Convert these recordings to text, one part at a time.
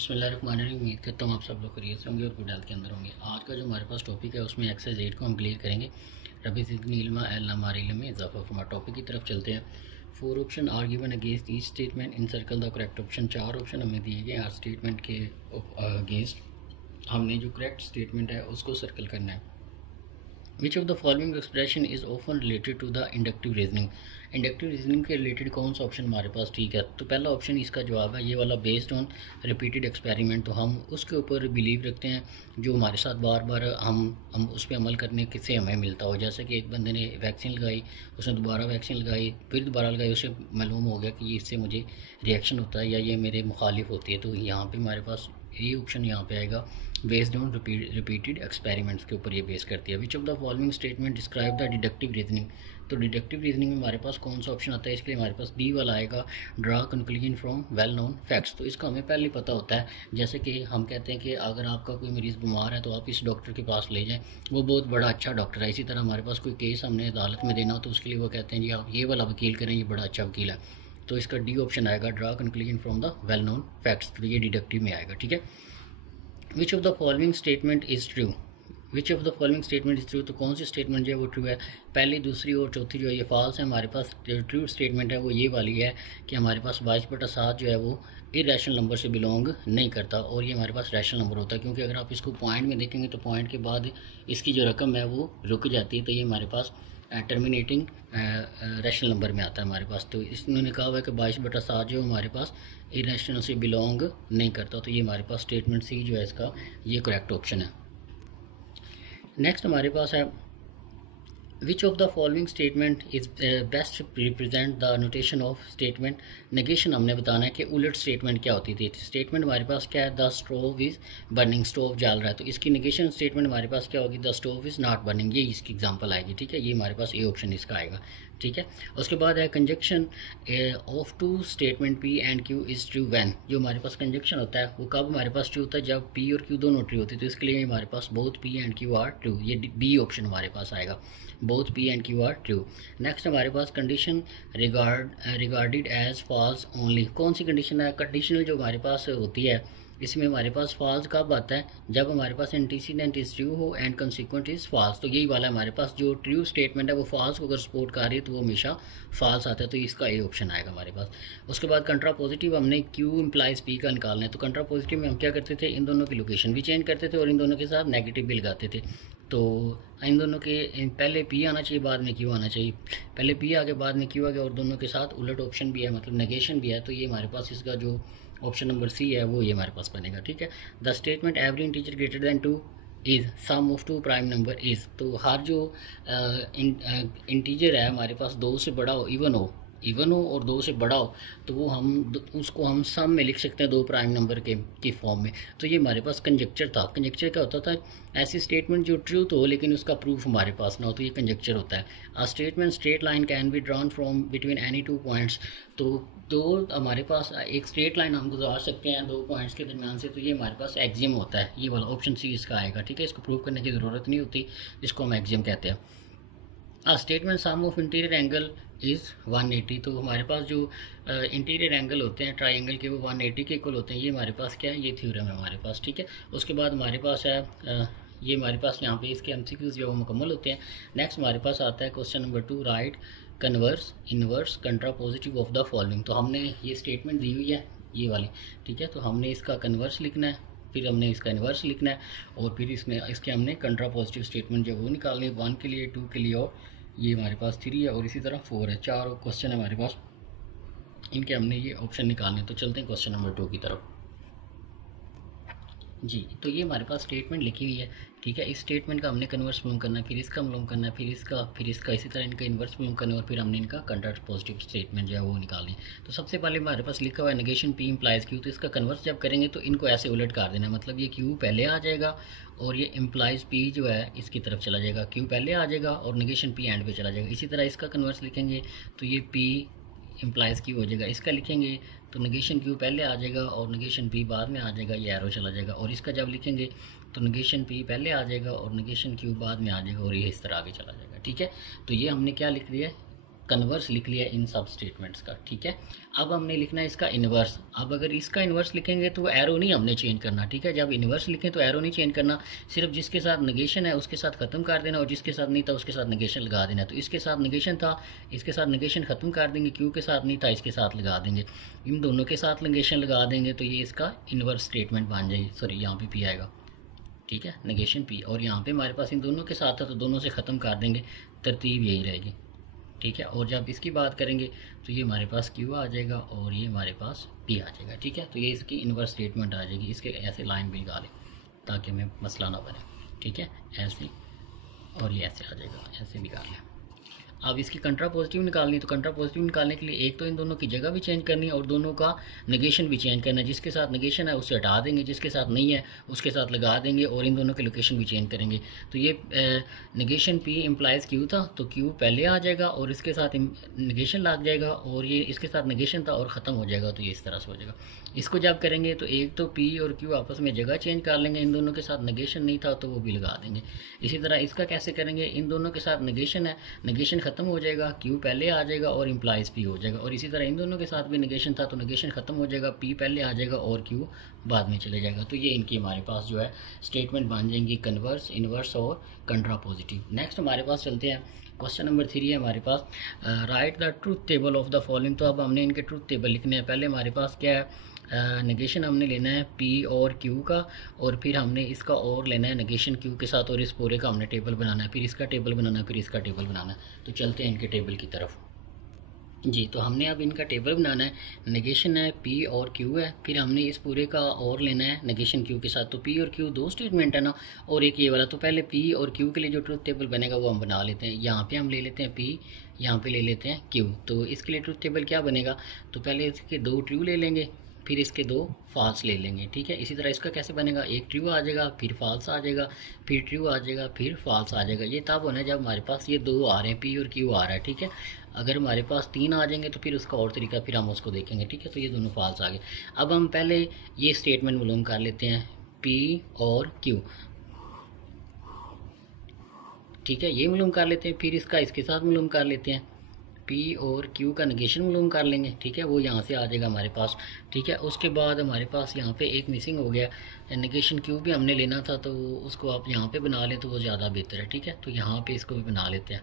बिस्मिल्लाहिर्रहमानिर्रहीम। उम्मीद करता हूँ आप सब लोग खैरियत से होंगे और गुड हेल्थ के अंदर होंगे। आज का जो हमारे पास टॉपिक है उसमें एक्सरसाइज 8 को हम क्लियर करेंगे। रबी ज़िदनी इल्मा एल हमारे इल्म में इजाफा। हमारे टॉपिक की तरफ चलते हैं। 4 option are given against each statement in circle the correct option. 4 option हमें दिए गए हर स्टेटमेंट के अगेंस्ट। हमने जो करेक्ट स्टेटमेंट है उसको सर्कल करना है। Which of the following expression is often related to the inductive reasoning. Inductive reasoning के रिलेटेड कौन सा ऑप्शन हमारे पास ठीक है? तो पहला ऑप्शन इसका जवाब है ये वाला, बेस्ड ऑन रिपीटेड एक्सपेरिमेंट। तो हम उसके ऊपर बिलीव रखते हैं जो हमारे साथ बार बार हम उस पर अमल करने से हमें मिलता हो। जैसे कि एक बंदे ने वैक्सीन लगाई, उसने दोबारा वैक्सीन लगाई, फिर दोबारा लगाई, उसे मालूम हो गया कि इससे मुझे रिएक्शन होता है या ये मेरे मुखालिफ होती है। तो यहाँ पे हमारे पास ये ऑप्शन यहाँ पे आएगा, बेस्ड ऑन रिपीटेड एक्सपेरिमेंट्स के ऊपर ये बेस करती है। Which of the following statement describe the deductive reasoning. तो डिडक्टिव रीजनिंग में हमारे पास कौन सा ऑप्शन आता है? इसके लिए हमारे पास डी वाला आएगा, draw conclusion from well known facts. तो इसका हमें पहले पता होता है। जैसे कि हम कहते हैं कि अगर आपका कोई मरीज़ बीमार है तो आप इस डॉक्टर के पास ले जाएं, वो बहुत बड़ा अच्छा डॉक्टर है। इसी तरह हमारे पास कोई केस हमने अदालत में देना हो तो उसके लिए वो कहते हैं जी आप ये वाला वकील करें, ये बड़ा अच्छा वकील है। तो इसका डी ऑप्शन आएगा, draw conclusion from the well known facts. तो ये डिडक्टिव में आएगा, ठीक है। Which of the following statement is true. Which of the following statement is true. तो कौन सी स्टेटमेंट जो है वो ट्रू है? पहली, दूसरी और चौथी जो है ये फॉल्स है। हमारे पास जो ट्रू स्टेटमेंट है वो ये वाली है कि हमारे पास 22/7 जो है वो इरेशनल नंबर से बिलोंग नहीं करता और ये हमारे पास रैशनल नंबर होता है। क्योंकि अगर आप इसको पॉइंट में देखेंगे तो पॉइंट के बाद इसकी जो रकम है वो रुक जाती है। तो ये हमारे पास टर्मिनेटिंग रैशनल नंबर में आता है हमारे पास। तो इसने कहा हुआ है कि 22/7 जो हमारे पास इरेशनल से बिलोंग नहीं करता। तो ये हमारे पास स्टेटमेंट सी जो है इसका ये करेक्ट ऑप्शन है। नेक्स्ट हमारे पास है, which of the following statement is best represent the notation of statement negation. हमने बताना है कि उलट स्टेटमेंट क्या होती थी। स्टेटमेंट हमारे पास क्या है, the stove is burning, stove जल रहा है। तो इसकी नेगेशन स्टेटमेंट हमारे पास क्या होगी, the stove is not burning. ये इसकी एग्जांपल आएगी, ठीक है। ये हमारे पास ए ऑप्शन इसका आएगा, ठीक है। उसके बाद है conjunction of two statement P and Q is true when. जो हमारे पास कंजक्शन होता है वो कब हमारे पास ट्रू होता है, जब पी और क्यू दोनों ट्रू होती है। तो इसके लिए हमारे पास both P and Q are true. ये बी ऑप्शन हमारे पास आएगा, both P and Q are true. Next हमारे पास condition regarded as false only. कौन सी कंडीशन है? कंडीशनल जो हमारे पास होती है इसमें हमारे पास फॉल्स कब आता है, जब हमारे पास एंटीसीडेंट इज ट्रू हो एंड कंसिक्वेंट इज फॉल्स। तो यही वाला हमारे पास जो ट्रू स्टेटमेंट है वो फॉल्स को अगर सपोर्ट कर रही है तो वो हमेशा फॉल्स आता है। तो इसका ए ऑप्शन आएगा हमारे पास। उसके बाद कंट्रा पॉजिटिव हमने क्यू इम्प्लाइज पी का निकालना है। तो कंट्रा पॉजिटिव में हम क्या करते थे, इन दोनों की लोकेशन भी चेंज करते थे और इन दोनों के साथ नेगेटिव भी लगाते थे। तो इन दोनों के पहले पी आना चाहिए, बाद में क्यू आना चाहिए। पहले पी आ गया, बाद में क्यू आ गया और दोनों के साथ उलट ऑप्शन भी है, मतलब नेगेशन भी है। तो ये हमारे पास इसका जो ऑप्शन नंबर सी है वो ये हमारे पास बनेगा, ठीक है। The statement every integer greater than 2 is sum of 2 prime number is. तो हर जो इंटीजर है हमारे पास 2 से बड़ा हो, इवन हो और 2 से बड़ा हो, तो वो उसको हम सम में लिख सकते हैं 2 प्राइम नंबर की फॉर्म में। तो ये हमारे पास कंजक्चर था। कंजक्चर क्या होता था, ऐसी स्टेटमेंट जो ट्रू तो हो लेकिन उसका प्रूफ हमारे पास ना हो, तो ये कंजक्चर होता है। A statement straight line can be drawn from between any 2 points. तो दो हमारे पास एक स्ट्रेट लाइन हम गुजार सकते हैं 2 पॉइंट्स के दरमियान से, तो ये हमारे पास एक्सियम होता है। ये वाला ऑप्शन सी इसका आएगा, ठीक है। इसको प्रूव करने की ज़रूरत नहीं होती, इसको हम एक्सियम कहते हैं। A statement sum of interior angle is 180। तो हमारे पास जो इंटीरियर एंगल होते हैं ट्राइंगल के वो 180 के इक्वल होते हैं। ये हमारे पास क्या है, ये थ्योरम है हमारे पास, ठीक है। उसके बाद हमारे पास है ये हमारे पास यहाँ पे इसके एमसीक्यूज जो मुकम्मल होते हैं। नेक्स्ट हमारे पास आता है question number 2, right converse inverse कंट्रा positive of the following. तो हमने ये स्टेटमेंट दी हुई है ये वाली, ठीक है। तो हमने इसका कन्वर्स लिखना है, फिर हमने इसका इन्वर्स लिखना है और फिर इसमें इसके हमने कंट्रा पॉजिटिव स्टेटमेंट जो वो निकालनी है, 1 के लिए, 2 के लिए और ये हमारे पास 3 है और इसी तरह 4 है। 4 क्वेश्चन है हमारे पास, इनके हमने ये ऑप्शन निकालने। तो चलते हैं क्वेश्चन नंबर 2 की तरफ जी। तो ये हमारे पास स्टेटमेंट लिखी हुई है, ठीक है। इस स्टेटमेंट का हमने कन्वर्स मालूम करना है, फिर इसका मालूम करना है, फिर इसका इसी तरह इनका इन्वर्स मालूम करना है और फिर हमने इनका कंट्रा पॉजिटिव स्टेटमेंट जो है वो निकालनी है। तो सबसे पहले हमारे पास लिखा हुआ है नेगेशन पी इम्प्लाइज क्यू। तो इसका कन्वर्स जब करेंगे तो इनको ऐसे उलट कर देना, मतलब ये क्यू पहले आ जाएगा और ये इम्प्लाइज पी जो है इसकी तरफ चला जाएगा। क्यू पहले आ जाएगा और नेगेशन पी एंड पे चला जाएगा। इसी तरह इसका कन्वर्स लिखेंगे तो ये पी इम्प्लाइज क्यू हो जाएगा। इसका लिखेंगे तो नेगेशन क्यू पहले आ जाएगा और नेगेशन पी बाद में आ जाएगा, ये एरो चला जाएगा। और इसका जब लिखेंगे तो नेगेशन पी पहले आ जाएगा और नेगेशन क्यू बाद में आ जाएगा और ये इस तरह आगे चला जाएगा, ठीक है। तो ये हमने क्या लिख दिया है, कन्वर्स लिख लिया इन सब स्टेटमेंट्स का, ठीक है। अब हमने लिखना है इसका इन्वर्स। अब अगर इसका इन्वर्स लिखेंगे तो एरो नहीं हमने चेंज करना, ठीक है। जब इन्वर्स लिखें तो एरो नहीं चेंज करना, सिर्फ जिसके साथ नेगेशन है उसके साथ ख़त्म कर देना और जिसके साथ नहीं था उसके साथ नेगेशन लगा देना। तो इसके साथ नेगेशन था, इसके साथ नेगेशन ख़त्म कर देंगे, क्यू के साथ नहीं था इसके साथ लगा देंगे, इन दोनों के साथ नेगेशन लगा देंगे तो ये इसका इन्वर्स स्टेटमेंट बन जाएगी। सॉरी, यहाँ पे पी आएगा, ठीक है, नेगेशन पी। और यहाँ पे हमारे पास इन दोनों के साथ था तो दोनों से ख़त्म कर देंगे, तरतीब यही रहेगी, ठीक है। और जब इसकी बात करेंगे तो ये हमारे पास क्यू आ जाएगा और ये हमारे पास पी आ जाएगा, ठीक है। तो ये इसकी इन्वर्स स्टेटमेंट आ जाएगी। इसके ऐसे लाइन भी लगा लें ताकि हमें मसला ना बने, ठीक है, ऐसे। और ये ऐसे आ जाएगा, ऐसे भी कर लें। अब इसकी कंट्रा पॉजिटिव निकालनी है तो कंट्रा पॉजिटिव निकालने के लिए एक तो इन दोनों की जगह भी चेंज करनी है और दोनों का नेगेशन भी चेंज करना है। जिसके साथ नेगेशन है उससे हटा देंगे, जिसके साथ नहीं है उसके साथ लगा देंगे और इन दोनों के लोकेशन भी चेंज करेंगे। तो ये नेगेशन पी इम्प्लाइज क्यू था तो क्यू पहले आ जाएगा और इसके साथ नेगेशन लग जाएगा और ये इसके साथ नेगेशन था और ख़त्म हो जाएगा। तो ये इस तरह से हो जाएगा। इसको जब करेंगे तो एक तो पी और क्यू आपस में जगह चेंज कर लेंगे, इन दोनों के साथ नेगेशन नहीं था तो वो भी लगा देंगे। इसी तरह इसका कैसे करेंगे, इन दोनों के साथ नेगेशन है, नेगेशन ख़त्म हो जाएगा, क्यू पहले आ जाएगा और इम्प्लाइज पी हो जाएगा। और इसी तरह इन दोनों के साथ भी नेगेशन था तो नेगेशन ख़त्म हो जाएगा, पी पहले आ जाएगा और क्यू बाद में चले जाएगा। तो ये इनकी हमारे पास जो है स्टेटमेंट बन जाएंगी, कन्वर्स, इन्वर्स और कंट्रा पॉजिटिव। नेक्स्ट हमारे पास चलते हैं, क्वेश्चन नंबर 3 है हमारे पास, right the truth table of the following. तो अब हमने इनके ट्रूथ टेबल लिखने हैं। पहले हमारे पास क्या है, नेगेशन हमने लेना है पी और क्यू का और फिर हमने इसका और लेना है नेगेशन क्यू के साथ और इस पूरे का हमने टेबल बनाना है, फिर इसका टेबल बनाना है, फिर इसका टेबल बनाना है। तो चलते हैं इनके टेबल की तरफ जी। तो हमने अब इनका टेबल बनाना है, नेगेशन है पी और क्यू है, फिर हमने इस पूरे का और लेना है नेगेशन क्यू के साथ। तो पी और क्यू दो स्टेटमेंट है ना, और एक ये वाला। तो पहले पी और क्यू के लिए जो ट्रूथ टेबल बनेगा वो हम बना लेते हैं। यहाँ पे हम ले लेते हैं पी, यहाँ पे ले लेते हैं क्यू। तो इसके लिए ट्रूथ टेबल क्या बनेगा, तो पहले इसके 2 ट्रू ले लेंगे, फिर इसके 2 फॉल्स ले लेंगे, ठीक है। इसी तरह इसका कैसे बनेगा, एक ट्रू आ जाएगा, फिर फॉल्स आ जाएगा, फिर ट्रू आ जाएगा, फिर फॉल्स आ जाएगा। ये तब होना है जब हमारे पास ये 2 आ रहे हैं, पी और क्यू आ रहा है, ठीक है। अगर हमारे पास 3 आ जाएंगे तो फिर उसका और तरीका फिर हम उसको देखेंगे, ठीक है। तो ये दोनों फॉल्स आ गए। अब हम पहले ये स्टेटमेंट मालूम कर लेते हैं, पी और क्यू, ठीक है, ये मालूम कर लेते हैं। फिर इसका इसके साथ मालूम कर लेते हैं, पी और क्यू का नेगेशन मालूम कर लेंगे, ठीक है, वो यहाँ से आ जाएगा हमारे पास, ठीक है। उसके बाद हमारे पास यहाँ पे एक मिसिंग हो गया, नेगेशन क्यू भी हमने लेना था तो उसको आप यहाँ पे बना लें तो वो ज़्यादा बेहतर है, ठीक है। तो यहाँ पे इसको भी बना लेते हैं,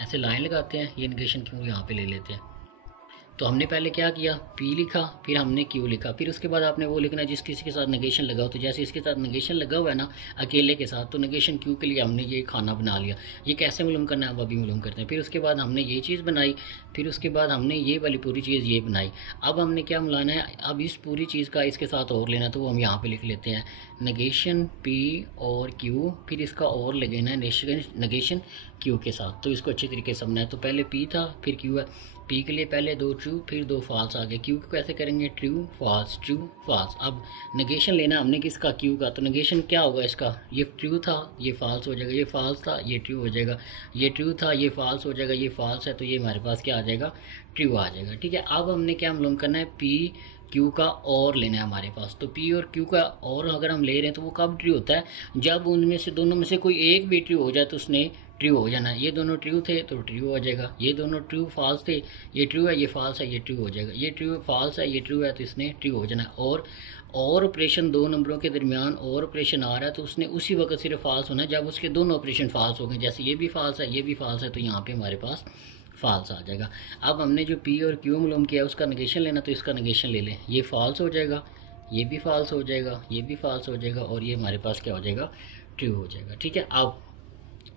ऐसे लाइन लगाते हैं, ये नेगेशन क्यू यहाँ पे ले लेते हैं। तो हमने पहले क्या किया, पी लिखा, फिर हमने क्यू लिखा, फिर उसके बाद आपने वो लिखना जिस किसी के साथ नेगेशन लगाओ। तो जैसे इसके साथ नेगेशन लगा हुआ है ना अकेले के साथ, तो नेगेशन क्यू के लिए हमने ये खाना बना लिया। ये कैसे मालूम करना है अब अभी मालूम करते हैं। फिर उसके बाद हमने ये चीज़ बनाई, फिर उसके बाद हमने ये वाली पूरी चीज़ ये बनाई। अब हमने क्या मिलाना है, अब इस पूरी चीज़ का इसके साथ और लेना, तो वो हम यहाँ पर लिख लेते हैं, नेगेशन पी और क्यू, फिर इसका और लगाना है नेगेशन क्यू के साथ। तो इसको अच्छी तरीके से समझना है। तो पहले पी था, फिर क्यू है, पी के लिए पहले 2 ट्रू, फिर 2 फॉल्स आ गए। क्यू को कैसे करेंगे, ट्रू फॉल्स, ट्रू फॉल्स। अब नेगेशन लेना हमने किसका, क्यू का। तो नेगेशन क्या होगा इसका, ये ट्रू था, ये फॉल्स हो जाएगा, ये फॉल्स था, ये ट्रू हो जाएगा, ये ट्रू था, ये फॉल्स हो जाएगा, ये फॉल्स है, तो ये हमारे पास क्या आ जाएगा, ट्रू आ जाएगा, ठीक है। अब हमने क्या मालूम करना है, पी क्यू का और लेना है हमारे पास। तो पी और क्यू का और अगर हम ले रहे हैं तो वो कब ट्रू होता है, जब उनमें से दोनों में से कोई एक भी ट्रू हो जाए तो उसने ट्रू हो जाना है। ये दोनों ट्रू थे तो ट्रू हो जाएगा, ये दोनों ट्रू फॉल्स थे, ये ट्रू है, ये फॉल्स है, ये ट्रू हो जाएगा, ये ट्रू फॉल्स है, ये ट्रू है, तो इसने ट्रू हो जाना है। और ऑपरेशन 2 नंबरों के दरमियान और ऑपरेशन आ रहा है तो उसने उसी वक्त सिर्फ फॉल्स होना है जब उसके दोनों ऑपरेशन फॉल्स हो गए। जैसे ये भी फॉल्स है, ये भी फॉल्स है, तो यहाँ पे हमारे पास फॉल्स आ जाएगा। अब हमने जो पी और क्यू मालूम किया उसका नेगेशन लेना, तो इसका नेगेशन ले लें, ये फॉल्स हो जाएगा, ये भी फॉल्स हो जाएगा, ये भी फॉल्स हो जाएगा और ये हमारे पास क्या हो जाएगा, ट्रू हो जाएगा, ठीक है। अब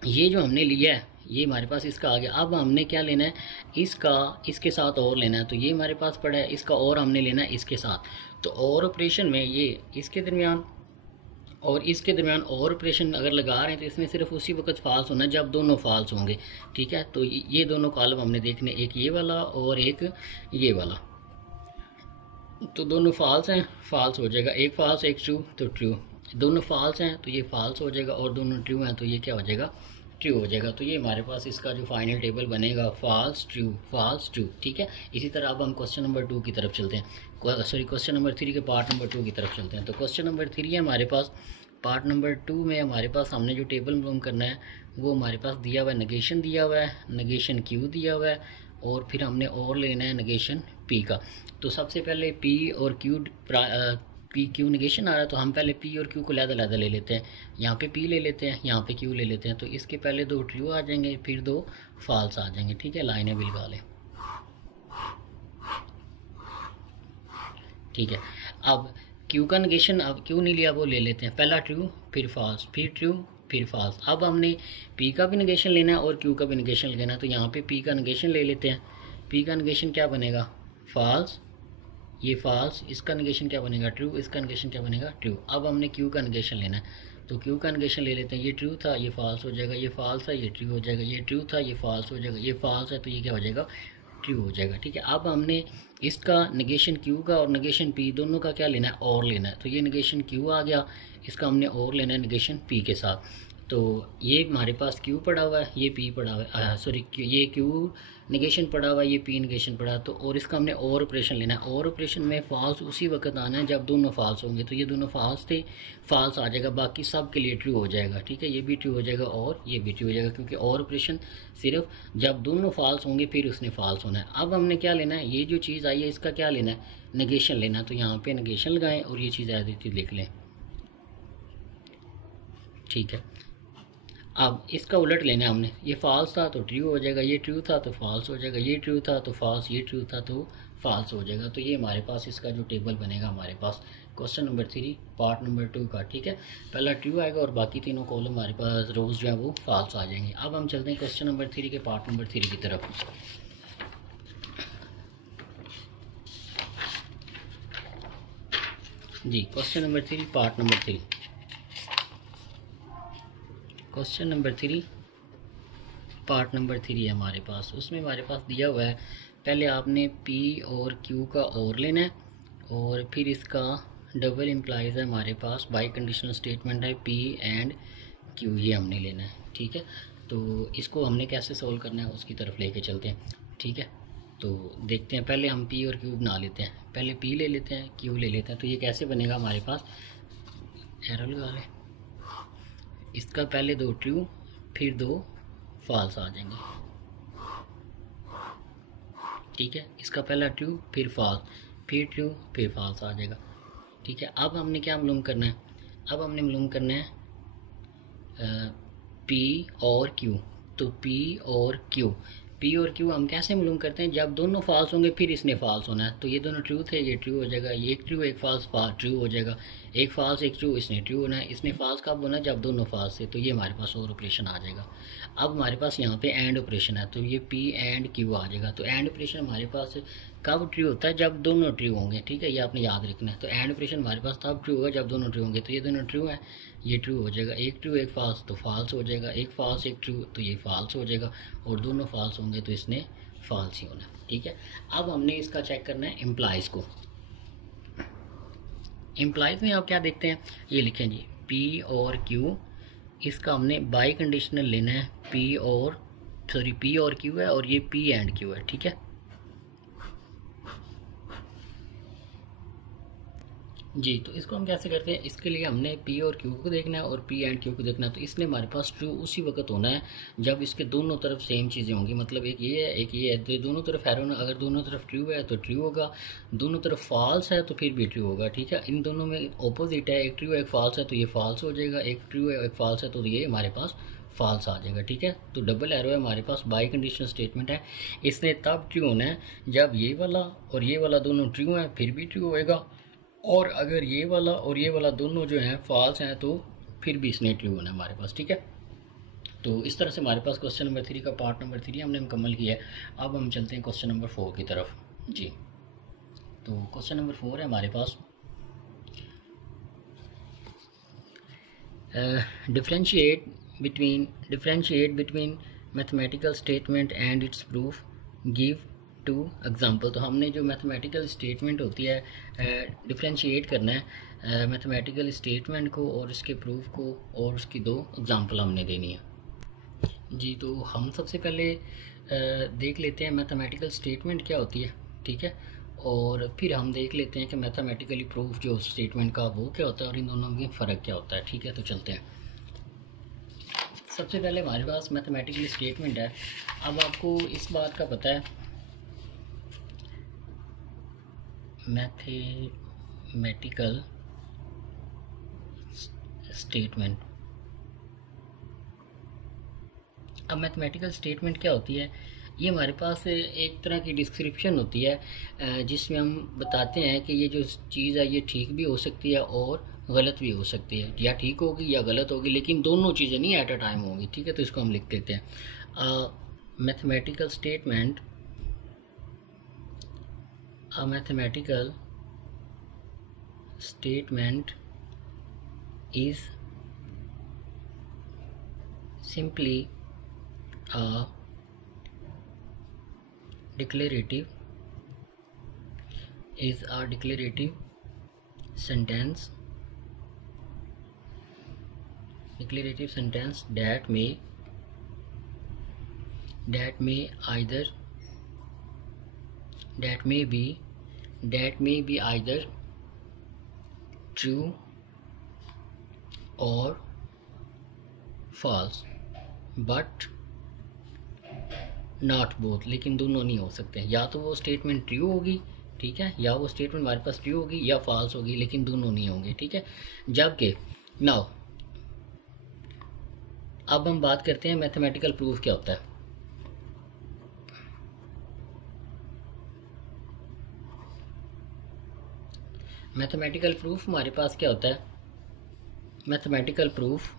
ये जो हमने लिया है ये हमारे पास इसका आ गया। अब हमने क्या लेना है, इसका इसके साथ और लेना है। तो ये हमारे पास पड़ा है, इसका और हमने लेना है इसके साथ। तो और ऑपरेशन में ये इसके दरमियान और इसके दरमियान और ऑपरेशन अगर लगा रहे हैं तो इसमें सिर्फ उसी वक्त फॉल्स होना है जब दोनों फॉल्स होंगे, ठीक है। तो ये दोनों कॉलम हमने देखने, एक ये वाला और एक ये वाला। तो दोनों फॉल्स हैं, फॉल्स हो जाएगा, एक फॉल्स एक ट्रू, तो ट्रू। दोनों फॉल्स हैं तो ये फॉल्स हो जाएगा और दोनों ट्रू हैं तो ये क्या हो जाएगा, ट्रू हो जाएगा। तो ये हमारे पास इसका जो फाइनल टेबल बनेगा, फॉल्स ट्रू फॉल्स ट्रू, ठीक है। इसी तरह अब हम क्वेश्चन नंबर 2 की तरफ चलते हैं, सॉरी क्वेश्चन नंबर 3 के पार्ट नंबर 2 की तरफ चलते हैं। तो क्वेश्चन नंबर 3 है हमारे पास, पार्ट नंबर 2 में हमारे पास हमने जो टेबल मालूम करना है वो हमारे पास दिया हुआ है, नेगेशन दिया हुआ है, नेगेशन क्यू दिया हुआ है और फिर हमने और लेना है नेगेशन पी का। तो सबसे पहले पी और क्यू पी क्यू नेगेशन आ रहा है, तो हम पहले पी और क्यू को लहदा ले लेते हैं। यहाँ पे पी ले लेते हैं, यहाँ पे क्यू ले लेते हैं। तो इसके पहले 2 ट्रू आ जाएंगे, फिर 2 फॉल्स आ जाएंगे। ठीक है, लाइनें भी लगा लें। ठीक है, अब क्यू का नेगेशन, अब क्यू नहीं लिया वो ले लेते हैं। पहला ट्रू, फिर फॉल्स, फिर ट्रू, फिर फॉल्स। अब हमने पी का भी नेगेशन लेना है और क्यू का भी नेगेशन लेना है। तो यहाँ पे पी का नेगेशन ले लेते हैं। पी का नेगेशन क्या बनेगा? फॉल्स, ये फॉल्स, इसका नेगेशन क्या बनेगा? ट्रू, इसका नेगेशन क्या बनेगा? ट्रू। अब हमने क्यू का नेगेशन लेना है, तो क्यू का नेगेशन ले लेते हैं। ये ट्रू था, ये फॉल्स हो जाएगा, ये फॉल्स है, ये ट्रू हो जाएगा, ये ट्रू था, ये फॉल्स हो जाएगा, ये फॉल्स है, तो ये क्या हो जाएगा? ट्रू हो जाएगा। ठीक है, अब हमने इसका नेगेशन क्यू का और नेगेशन पी दोनों का क्या लेना है? और लेना है। तो ये नेगेशन क्यू आ गया, इसका हमने और लेना है नेगेशन पी के साथ। तो ये हमारे पास क्यू पड़ा हुआ है, ये पी पड़ा हुआ है, सॉरी ये क्यू नेगेशन पड़ा हुआ है, ये पी नेगेशन पड़ा है। तो और इसका हमने और ऑपरेशन लेना है। और ऑपरेशन में फॉल्स उसी वक्त आना है जब दोनों फॉल्स होंगे। तो ये दोनों फॉल्स थे, फॉल्स आ जाएगा, बाकी सब के लिए ट्रू हो जाएगा। ठीक है, ये भी ट्रू हो जाएगा और ये भी ट्रू हो जाएगा, क्योंकि और ऑपरेशन सिर्फ जब दोनों फॉल्स होंगे फिर उसने फॉल्स होना है। अब हमने क्या लेना है? ये जो चीज़ आई है इसका क्या लेना है? नेगेशन लेना है। तो यहाँ पर नेगेशन लगाएँ और ये चीज़ आती थी लिख लें। ठीक है, अब इसका उलट लेना है हमने। ये फॉल्स था तो ट्रू हो जाएगा, ये ट्रू था तो फॉल्स हो जाएगा, ये ट्रू था तो फॉल्स, ये ट्रू था तो फॉल्स हो जाएगा। तो ये हमारे पास इसका जो टेबल बनेगा हमारे पास क्वेश्चन नंबर 3 पार्ट नंबर 2 का। ठीक है, पहला ट्रू आएगा और बाकी तीनों कॉलम हमारे पास रोज जो है वो फॉल्स आ जाएंगे। अब हम चलते हैं क्वेश्चन नंबर 3 के पार्ट नंबर 3 की तरफ। जी, question number 3 part number 3। Question number 3 part number 3 है हमारे पास। उसमें हमारे पास दिया हुआ है, पहले आपने पी और क्यू का और लेना है और फिर इसका डबल इम्प्लाइज है हमारे पास, बाई कंडीशनल स्टेटमेंट है पी एंड क्यू, ये हमने लेना है। ठीक है, तो इसको हमने कैसे सोल्व करना है उसकी तरफ लेके चलते हैं। ठीक है, तो देखते हैं। पहले हम पी और क्यू बना लेते हैं। पहले पी ले लेते हैं, क्यू ले लेते हैं। तो ये कैसे बनेगा हमारे पास? एरो लगा लें। इसका पहले 2 ट्रू फिर 2 फॉल्स आ जाएंगे। ठीक है, इसका पहला ट्रू फिर फॉल्स, फिर ट्रू फिर फॉल्स आ जाएगा। ठीक है, अब हमने क्या मालूम करना है? अब हमने मालूम करना है पी और क्यू। तो पी और क्यू, पी और क्यू हम कैसे मालूम करते हैं? जब दोनों फॉल्स होंगे फिर इसने फॉल्स होना है। तो ये दोनों ट्रू थे, ये ट्रू हो जाएगा, ये एक ट्रू एक फॉल्स ट्रू हो जाएगा, एक फॉल्स एक ट्रू, इसने ट्रू होना है। इसने फॉल्स कब होना है? जब दोनों फॉल्स थे। तो ये हमारे पास और ऑपरेशन आ जाएगा। अब हमारे पास यहाँ पे एंड ऑपरेशन है, तो ये पी एंड क्यू आ जाएगा। तो एंड ऑपरेशन हमारे पास कब ट्रू होता है? जब दोनों ट्रू होंगे। ठीक है, ये आपने याद रखना है। तो एंड ऑपरेशन हमारे पास तब ट्रू होगा जब दोनों ट्रू होंगे। तो ये दोनों ट्रू हैं, ये ट्रू हो जाएगा, एक ट्रू एक फॉल्स तो फॉल्स हो जाएगा, एक फॉल्स एक ट्रू तो ये फॉल्स हो जाएगा, और दोनों फॉल्स होंगे तो इसने फॉल्स ही होना। ठीक है, अब हमने इसका चेक करना है इम्प्लाइज को। इम्प्लाइज में आप क्या देखते हैं? ये लिखें जी, पी और क्यू, इसका हमने बाई कंडीशनल लेना है। पी और क्यू है और ये पी एंड क्यू है। ठीक है, जी, तो इसको हम कैसे करते हैं? इसके लिए हमने पी और क्यू को देखना है और पी एंड क्यू को देखना है। तो इसलिए हमारे पास ट्रू उसी वक्त होना है जब इसके दोनों तरफ सेम चीज़ें होंगी। मतलब एक ये है एक ये है, तो दोनों तरफ एरो ना, अगर दोनों तरफ ट्रू है तो ट्रू होगा, दोनों तरफ फॉल्स है तो फिर भी ट्रू होगा। ठीक है, इन दोनों में ऑपोजिट है, एक ट्रू एक फॉल्स है तो ये फॉल्स हो जाएगा, एक ट्रू है एक फॉल्स है तो ये हमारे पास फॉल्स आ जाएगा। ठीक है, तो डबल एरो है हमारे पास, बाई कंडीशनल स्टेटमेंट है। इसने तब ट्रू होना है जब ये वाला और ये वाला दोनों ट्रू हैं फिर भी ट्रू होएगा, और अगर ये वाला और ये वाला दोनों जो हैं फॉल्स हैं तो फिर भी इसने ट्रू होना है हमारे पास। ठीक है, तो इस तरह से हमारे पास क्वेश्चन नंबर 3 का पार्ट नंबर 3 हमने मुकम्मल किया है। अब हम चलते हैं क्वेश्चन नंबर 4 की तरफ। जी, तो क्वेश्चन नंबर 4 है हमारे पास, differentiate between mathematical statement and its proof, give 2 example. तो हमने जो मैथमेटिकल स्टेटमेंट होती है डिफरेंशिएट करना है मैथमेटिकल स्टेटमेंट को और उसके प्रूफ को, और उसकी 2 एग्जाम्पल हमने देनी है। जी, तो हम सबसे पहले देख लेते हैं मैथमेटिकल स्टेटमेंट क्या होती है। ठीक है, और फिर हम देख लेते हैं कि मैथमेटिकली प्रूफ जो स्टेटमेंट का वो क्या होता है और इन दोनों में फ़र्क क्या होता है। ठीक है, तो चलते हैं। सबसे पहले हमारे पास मैथमेटिकल स्टेटमेंट है। अब आपको इस बात का पता है मैथमेटिकल स्टेटमेंट। अब मैथमेटिकल स्टेटमेंट क्या होती है? ये हमारे पास एक तरह की डिस्क्रिप्शन होती है जिसमें हम बताते हैं कि ये जो चीज़ है ये ठीक भी हो सकती है और गलत भी हो सकती है, या ठीक होगी या गलत होगी, लेकिन दोनों चीज़ें नहीं एट अ टाइम होंगी। ठीक है, तो इसको हम लिख देते हैं mathematical statement. A mathematical statement is simply a declarative sentence that may be either true or false but not both। लेकिन दोनों नहीं हो सकते, या तो वो स्टेटमेंट ट्रू होगी, ठीक है, या वो स्टेटमेंट हमारे पास ट्रू होगी या फॉल्स होगी, लेकिन दोनों नहीं होंगे। ठीक है, जबकि नाउ अब हम बात करते हैं मैथमेटिकल प्रूफ क्या होता है। मैथमेटिकल प्रूफ हमारे पास क्या होता है? Mathematical proof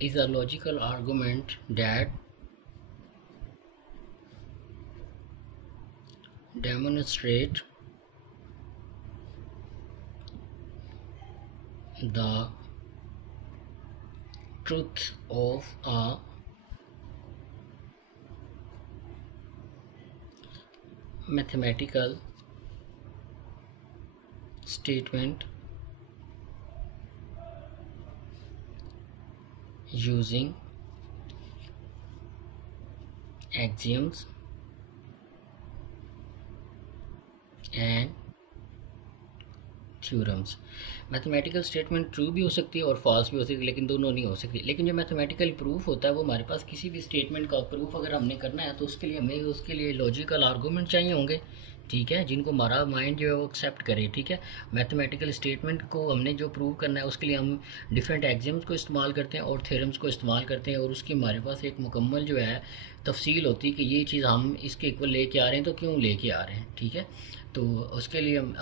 is a logical argument that demonstrate the truth of a mathematical statement using axioms and theorems. Mathematical statement true भी हो सकती है और फॉल्स भी हो सकती है, लेकिन दोनों नहीं हो सकती। लेकिन जो मैथमेटिकल प्रूफ होता है वो हमारे पास किसी भी स्टेटमेंट का प्रूफ अगर हमने करना है तो उसके लिए लॉजिकल आर्गूमेंट चाहिए होंगे, ठीक है, जिनको हमारा माइंड जो है वो एक्सेप्ट करे। ठीक है, मैथमेटिकल स्टेटमेंट को हमने जो प्रूव करना है उसके लिए हम डिफरेंट एग्जाम्स को इस्तेमाल करते हैं और थ्योरम्स को इस्तेमाल करते हैं, और उसकी हमारे पास एक मुकम्मल जो है तफसील होती है कि ये चीज़ हम इसके इक्वल लेके आ रहे हैं तो क्यों लेके आ रहे हैं। ठीक है, तो उसके लिए हम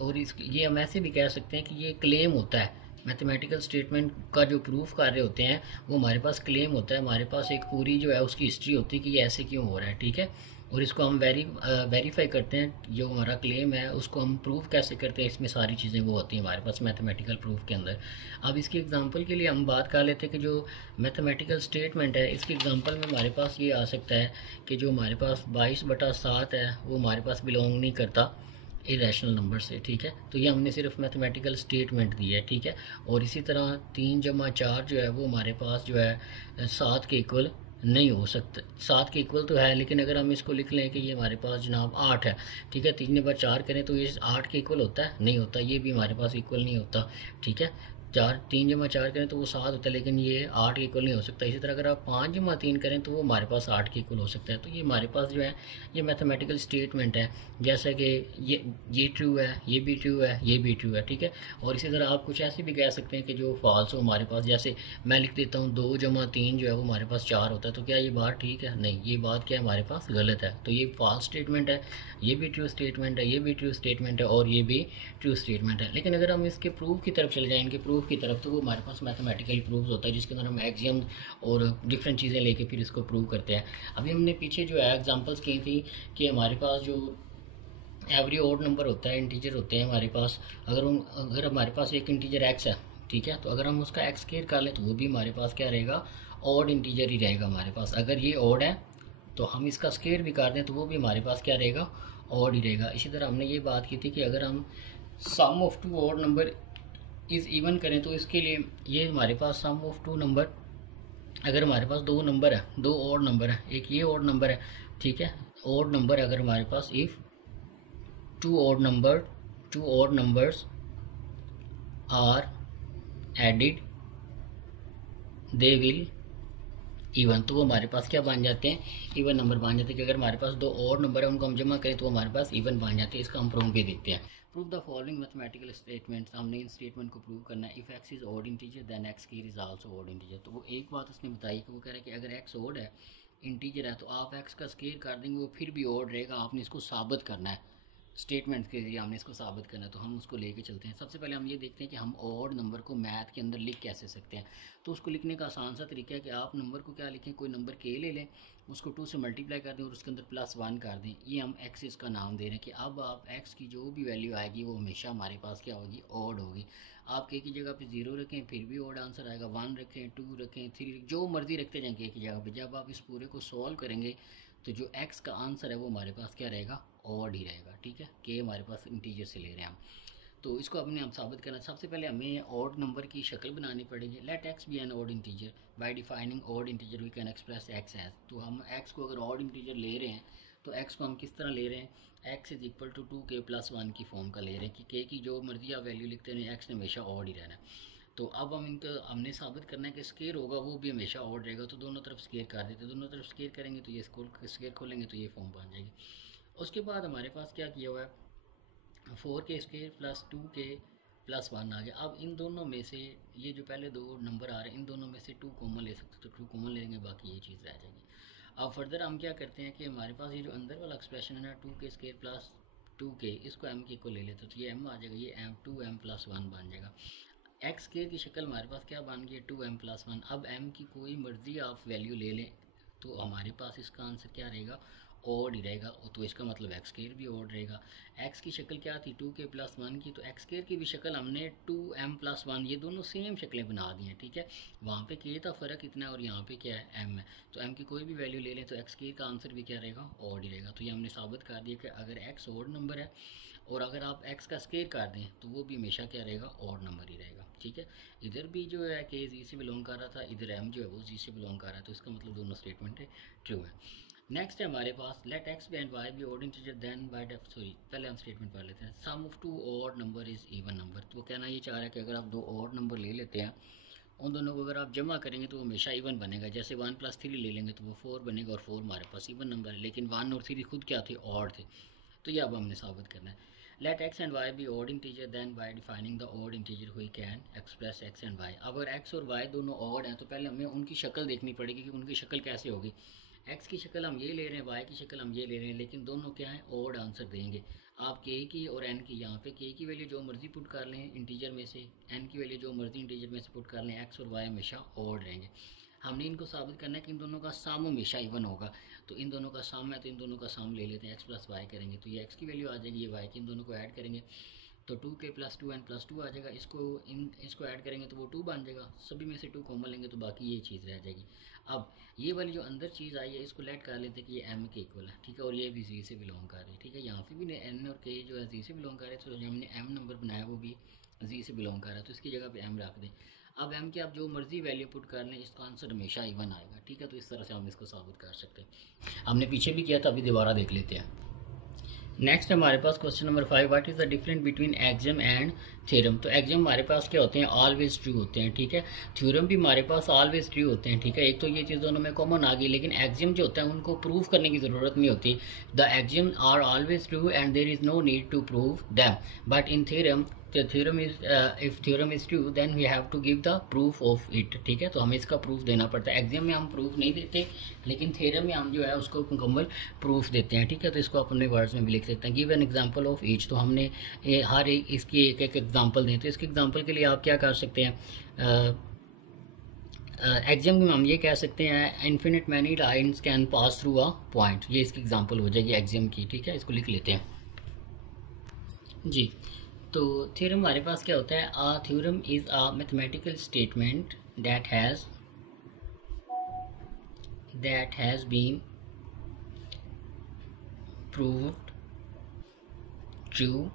और ये हम ऐसे भी कह सकते हैं कि ये क्लेम होता है। मैथमेटिकल स्टेटमेंट का जो प्रूफ कार्य होते हैं वो हमारे पास क्लेम होता है, हमारे पास एक पूरी जो है उसकी हिस्ट्री होती है कि ये ऐसे क्यों हो रहा है। ठीक है, और इसको हम वेरीफाई करते हैं, जो हमारा क्लेम है उसको हम प्रूफ कैसे करते हैं, इसमें सारी चीज़ें वो होती हैं हमारे पास मैथमेटिकल प्रूफ के अंदर। अब इसकी एग्जांपल के लिए हम बात कर लेते हैं कि जो मैथमेटिकल स्टेटमेंट है इसकी एग्जांपल में हमारे पास ये आ सकता है कि जो हमारे पास 22/7 है वो हमारे पास बिलोंग नहीं करता इरेशनल नंबर से। ठीक है, तो ये हमने सिर्फ मैथमेटिकल स्टेटमेंट दी है। ठीक है, और इसी तरह 3/4 जो है वो हमारे पास जो है 7 के इक्वल नहीं हो सकता। 7 के इक्वल तो है, लेकिन अगर हम इसको लिख लें कि ये हमारे पास जनाब 8 है, ठीक है, 3/4 करें तो ये 8 के इक्वल होता है? नहीं होता, ये भी हमारे पास इक्वल नहीं होता। ठीक है, 3/4 करें तो वो 7 होता है, लेकिन ये 8 के इक्वल नहीं हो सकता। इसी तरह अगर आप 5/3 करें तो वो हमारे पास 8 के इक्वल हो सकता है। तो ये हमारे पास जो है ये मैथमेटिकल स्टेटमेंट है, जैसा कि ये ट्रू है, ये भी ट्रू है, ये भी ट्रू है। ठीक है, और इसी तरह आप कुछ ऐसे भी कह सकते हैं कि जो फॉल्स हो हमारे पास, जैसे मैं लिख देता हूँ 2/3 जो है वो हमारे पास 4 होता है, तो क्या ये बात ठीक है? नहीं, ये बात क्या है हमारे पास गलत है। तो ये फॉल्स स्टेटमेंट है, ये भी ट्रू स्टेटमेंट है, ये भी ट्रू स्टेटमेंट है और ये भी ट्रू स्टेटमेंट है। लेकिन अगर हम इसके प्रूफ की तरफ चले जाएँ, इनके प्रूफ की तरफ, तो वो हमारे पास मैथमेटिकल प्रूफ होता है जिसके अंदर हम एक्सियम और डिफरेंट चीज़ें लेके फिर इसको प्रूव करते हैं। अभी हमने पीछे जो है एग्जांपल्स की थी कि हमारे पास जो एवरी ऑड नंबर होता है, इंटीजर होते हैं हमारे पास, अगर हमारे पास एक इंटीजर एक्स है, ठीक है, तो अगर हम उसका एक्स स्क्वायर कर लें तो वो भी हमारे पास क्या रहेगा? ऑड इंटीजर ही रहेगा हमारे पास। अगर ये ऑड है तो हम इसका स्क्वायर भी कर दें तो वो भी हमारे पास क्या रहेगा? ऑड ही रहेगा। इसी तरह हमने ये बात की थी कि अगर हम sum of 2 odd number is even करें तो इसके लिए ये हमारे पास सम ऑफ 2 नंबर, अगर हमारे पास 2 नंबर है, 2 ऑड नंबर है, एक ये ऑड नंबर है, ठीक है, ऑड नंबर अगर हमारे पास इफ़ टू और numbers are added they will even, तो वो हमारे पास क्या बन जाते हैं, इवन नंबर बन जाते हैं। कि अगर हमारे पास दो और नंबर है उनको हम जमा करें तो हमारे पास इवन बन जाते हैं। इसका हम प्रूफ भी देखते हैं। Proof the following mathematical statements, हमने इन स्टेटमेंट को प्रूव करना है। If X is odd integer then X square is also odd integer. तो वो एक बात उसने बताई कि वो कह रहा है कि अगर एक्स ऑड है, इंटीजर है, तो आप एक्स का स्क्वायर कर देंगे वो फिर भी ऑड रहेगा। आपने इसको साबित करना है, स्टेटमेंट के जरिए हमने इसको साबित करना है। तो हम उसको लेके चलते हैं। सबसे पहले हम ये देखते हैं कि हम ऑड नंबर को मैथ के अंदर लिख कैसे सकते हैं। तो उसको लिखने का आसान सा तरीका है कि आप नंबर को क्या लिखें, कोई नंबर के ले लें, उसको 2 से मल्टीप्लाई कर दें और उसके अंदर +1 कर दें। ये हम एक्स इसका नाम दे रहे हैं कि अब आप एक्स की जो भी वैल्यू आएगी वो हमेशा हमारे पास क्या होगी, ऑड होगी। आप के की जगह पे 0 रखें फिर भी ऑड आंसर आएगा, 1 रखें, 2 रखें, 3, जो मर्जी रखते जाएँ के की जगह पे। जब आप इस पूरे को सॉल्व करेंगे तो जो एक्स का आंसर है वो हमारे पास क्या रहेगा, ऑड ही रहेगा। ठीक है, के हमारे पास इंटीजर से ले रहे हैं हम। तो इसको अपने हम साबित करना, सबसे पहले हमें ऑड नंबर की शक्ल बनानी पड़ेगी। Let x be an odd integer, by defining odd integer we can express X as. तो हम एक्स को अगर ऑड इंटीजर ले रहे हैं तो एक्स को हम किस तरह ले रहे हैं, x is equal to 2k + 1 की फॉर्म का ले रहे हैं कि के की जो मर्जी आप वैल्यू लिखते हैं एक्स ने हमेशा ऑड ही रहना है। तो अब हम इनका हमने साबित करना है कि स्केयर होगा वो भी हमेशा ऑड रहेगा। तो दोनों तरफ स्केयर कर देते, दोनों तरफ स्केयर करेंगे तो ये स्केयर खोलेंगे तो ये फॉर्म बन जाएगी। उसके बाद हमारे पास क्या किया हुआ है, 4k स्क्वायर + 2k + 1 आ गया। अब इन दोनों में से ये जो पहले दो नंबर आ रहे हैं इन दोनों में से 2 कॉमन ले सकते, तो 2 कॉमन लेंगे, बाकी ये चीज़ रह जाएगी। अब फर्दर हम क्या करते हैं कि हमारे पास ये जो अंदर वाला एक्सप्रेशन है ना, 2k स्क्वायर + 2k, इसको m के को ले लेते तो ये m आ जाएगा, ये m 2m + 1 बन जाएगा। एक्स स्क्वायर की शक्ल हमारे पास क्या बन गई है, 2m + 1। अब m की कोई मर्जी आप वैल्यू ले लें तो हमारे पास इसका आंसर क्या रहेगा, ऑड ही रहेगा। तो इसका मतलब एक्स स्क्वायर भी ऑड रहेगा। एक्स की शक्ल क्या थी, 2k + 1 की, तो एक्स स्क्वायर की भी शक्ल हमने 2m + 1, ये दोनों सेम शक्लें बना दी हैं। ठीक है, वहाँ पे के था फ़र्क इतना और यहाँ पे क्या है, m है। तो m की कोई भी वैल्यू ले लें तो एक्स स्क्वायर का आंसर भी क्या रहेगा, ऑड ही रहेगा। तो ये हमने साबित कर दिया कि अगर एक्स ऑड नंबर है और अगर आप एक्स का स्क्वायर कर दें तो वो भी हमेशा क्या रहेगा, ऑड नंबर ही रहेगा। ठीक है, इधर भी जो है के जी से बिलोंग कर रहा था, इधर एम जो है वो जी से बिलोंग कर रहा है, तो इसका मतलब दोनों स्टेटमेंट है ट्रू है। नेक्स्ट है हमारे पास, let x be and Y be odd integer then by sorry पहले हम स्टेटमेंट पढ़ लेते हैं। Sum of 2 odd number is even number. तो कहना ये चाह रहा है कि अगर आप 2 ऑड नंबर ले लेते हैं, उन दोनों को अगर आप जमा करेंगे तो वो हमेशा इवन बनेगा। जैसे 1 + 3 ले लेंगे तो वो 4 बनेगा और 4 हमारे पास इवन नंबर है, लेकिन 1 और 3 खुद क्या थे, ऑड थे। तो ये अब हमने साबित करना है। Let X and Y be odd integer then by defining the odd integer we can express X and Y. अगर एक्स और वाई दोनों ऑड हैं तो पहले हमें उनकी शक्ल देखनी पड़ेगी कि उनकी शक्ल कैसे होगी। एक्स की शक्ल हम ये ले रहे हैं, वाई की शक्ल हम ये ले रहे हैं, लेकिन दोनों क्या है, ऑड आंसर देंगे। आप के की और एन की, यहाँ पे के की वैल्यू जो मर्जी पुट कर लें इंटीजर में से, एन की वैल्यू जो मर्जी इंटीजर में से पुट कर लें, एक्स और वाई हमेशा ऑड रहेंगे। हमने इनको साबित करना है कि इन दोनों का सम हमेशा इवन होगा। तो इन दोनों का सम है तो इन दोनों का सम ले लेते हैं, एक्स + वाई करेंगे तो ये एक्स की वैल्यू आ जाएगी, ये वाई की, इन दोनों को ऐड करेंगे तो 2k + 2n + 2 आ जाएगा। इसको ऐड करेंगे तो वो 2 बन जाएगा, सभी में से 2 कॉमन लेंगे तो बाकी ये चीज़ रह जाएगी। अब ये वाली जो अंदर चीज़ आई है इसको लेट कर लेते हैं कि ये m के इक्वल है। ठीक है, और ये भी जी से बिलोंग कर रही है। ठीक है, यहाँ पे भी n और k जो है जी से बिलोंग कर रहे हैं, तो जो हमने m नंबर बनाया वो भी जी से बिलोंग कर रहा है, तो इसकी जगह पे m रख दें। अब m की आप जो मर्जी वैल्यू पुट कर लें इसका आंसर हमेशा इवन आएगा। ठीक है, तो इस तरह से हम इसको साबित कर सकते हैं। हमने पीछे भी किया था, अभी दोबारा देख लेते हैं। नेक्स्ट हमारे पास question number 5, what is the difference between axiom and theorem. तो एक्सियम हमारे पास क्या होते हैं, ऑलवेज ट्रू होते हैं। ठीक है, थ्योरम भी हमारे पास ऑलवेज ट्रू होते हैं। ठीक है, एक तो ये चीज़ दोनों में कॉमन आ गई, लेकिन एक्सियम जो होता है उनको प्रूव करने की ज़रूरत नहीं होती। The axiom are always true and there is no need to prove them, but in theorem theorem is if theorem is true then we have to give the proof of it. ठीक है, तो हमें इसका proof देना पड़ता है। Exam में हम प्रूफ नहीं देते, लेकिन थ्योरम में हम जो है उसको मुकम्मल प्रूफ देते हैं। ठीक है, तो इसको आप अपने वर्ड्स में भी लिख सकते हैं, give an example of each. तो हमने हर एक इसकी एक एक एग्जांपल दें, तो इसके एग्जांपल के लिए आप क्या कर सकते हैं, एग्जाम में हम ये कह सकते हैं infinite many lines can pass through a point, ये इसकी एग्जांपल हो जाएगी एग्जाम की। ठीक है, इसको लिख लेते हैं जी। तो थ्योरम हमारे पास क्या होता है, a theorem is a mathematical statement that has been proved true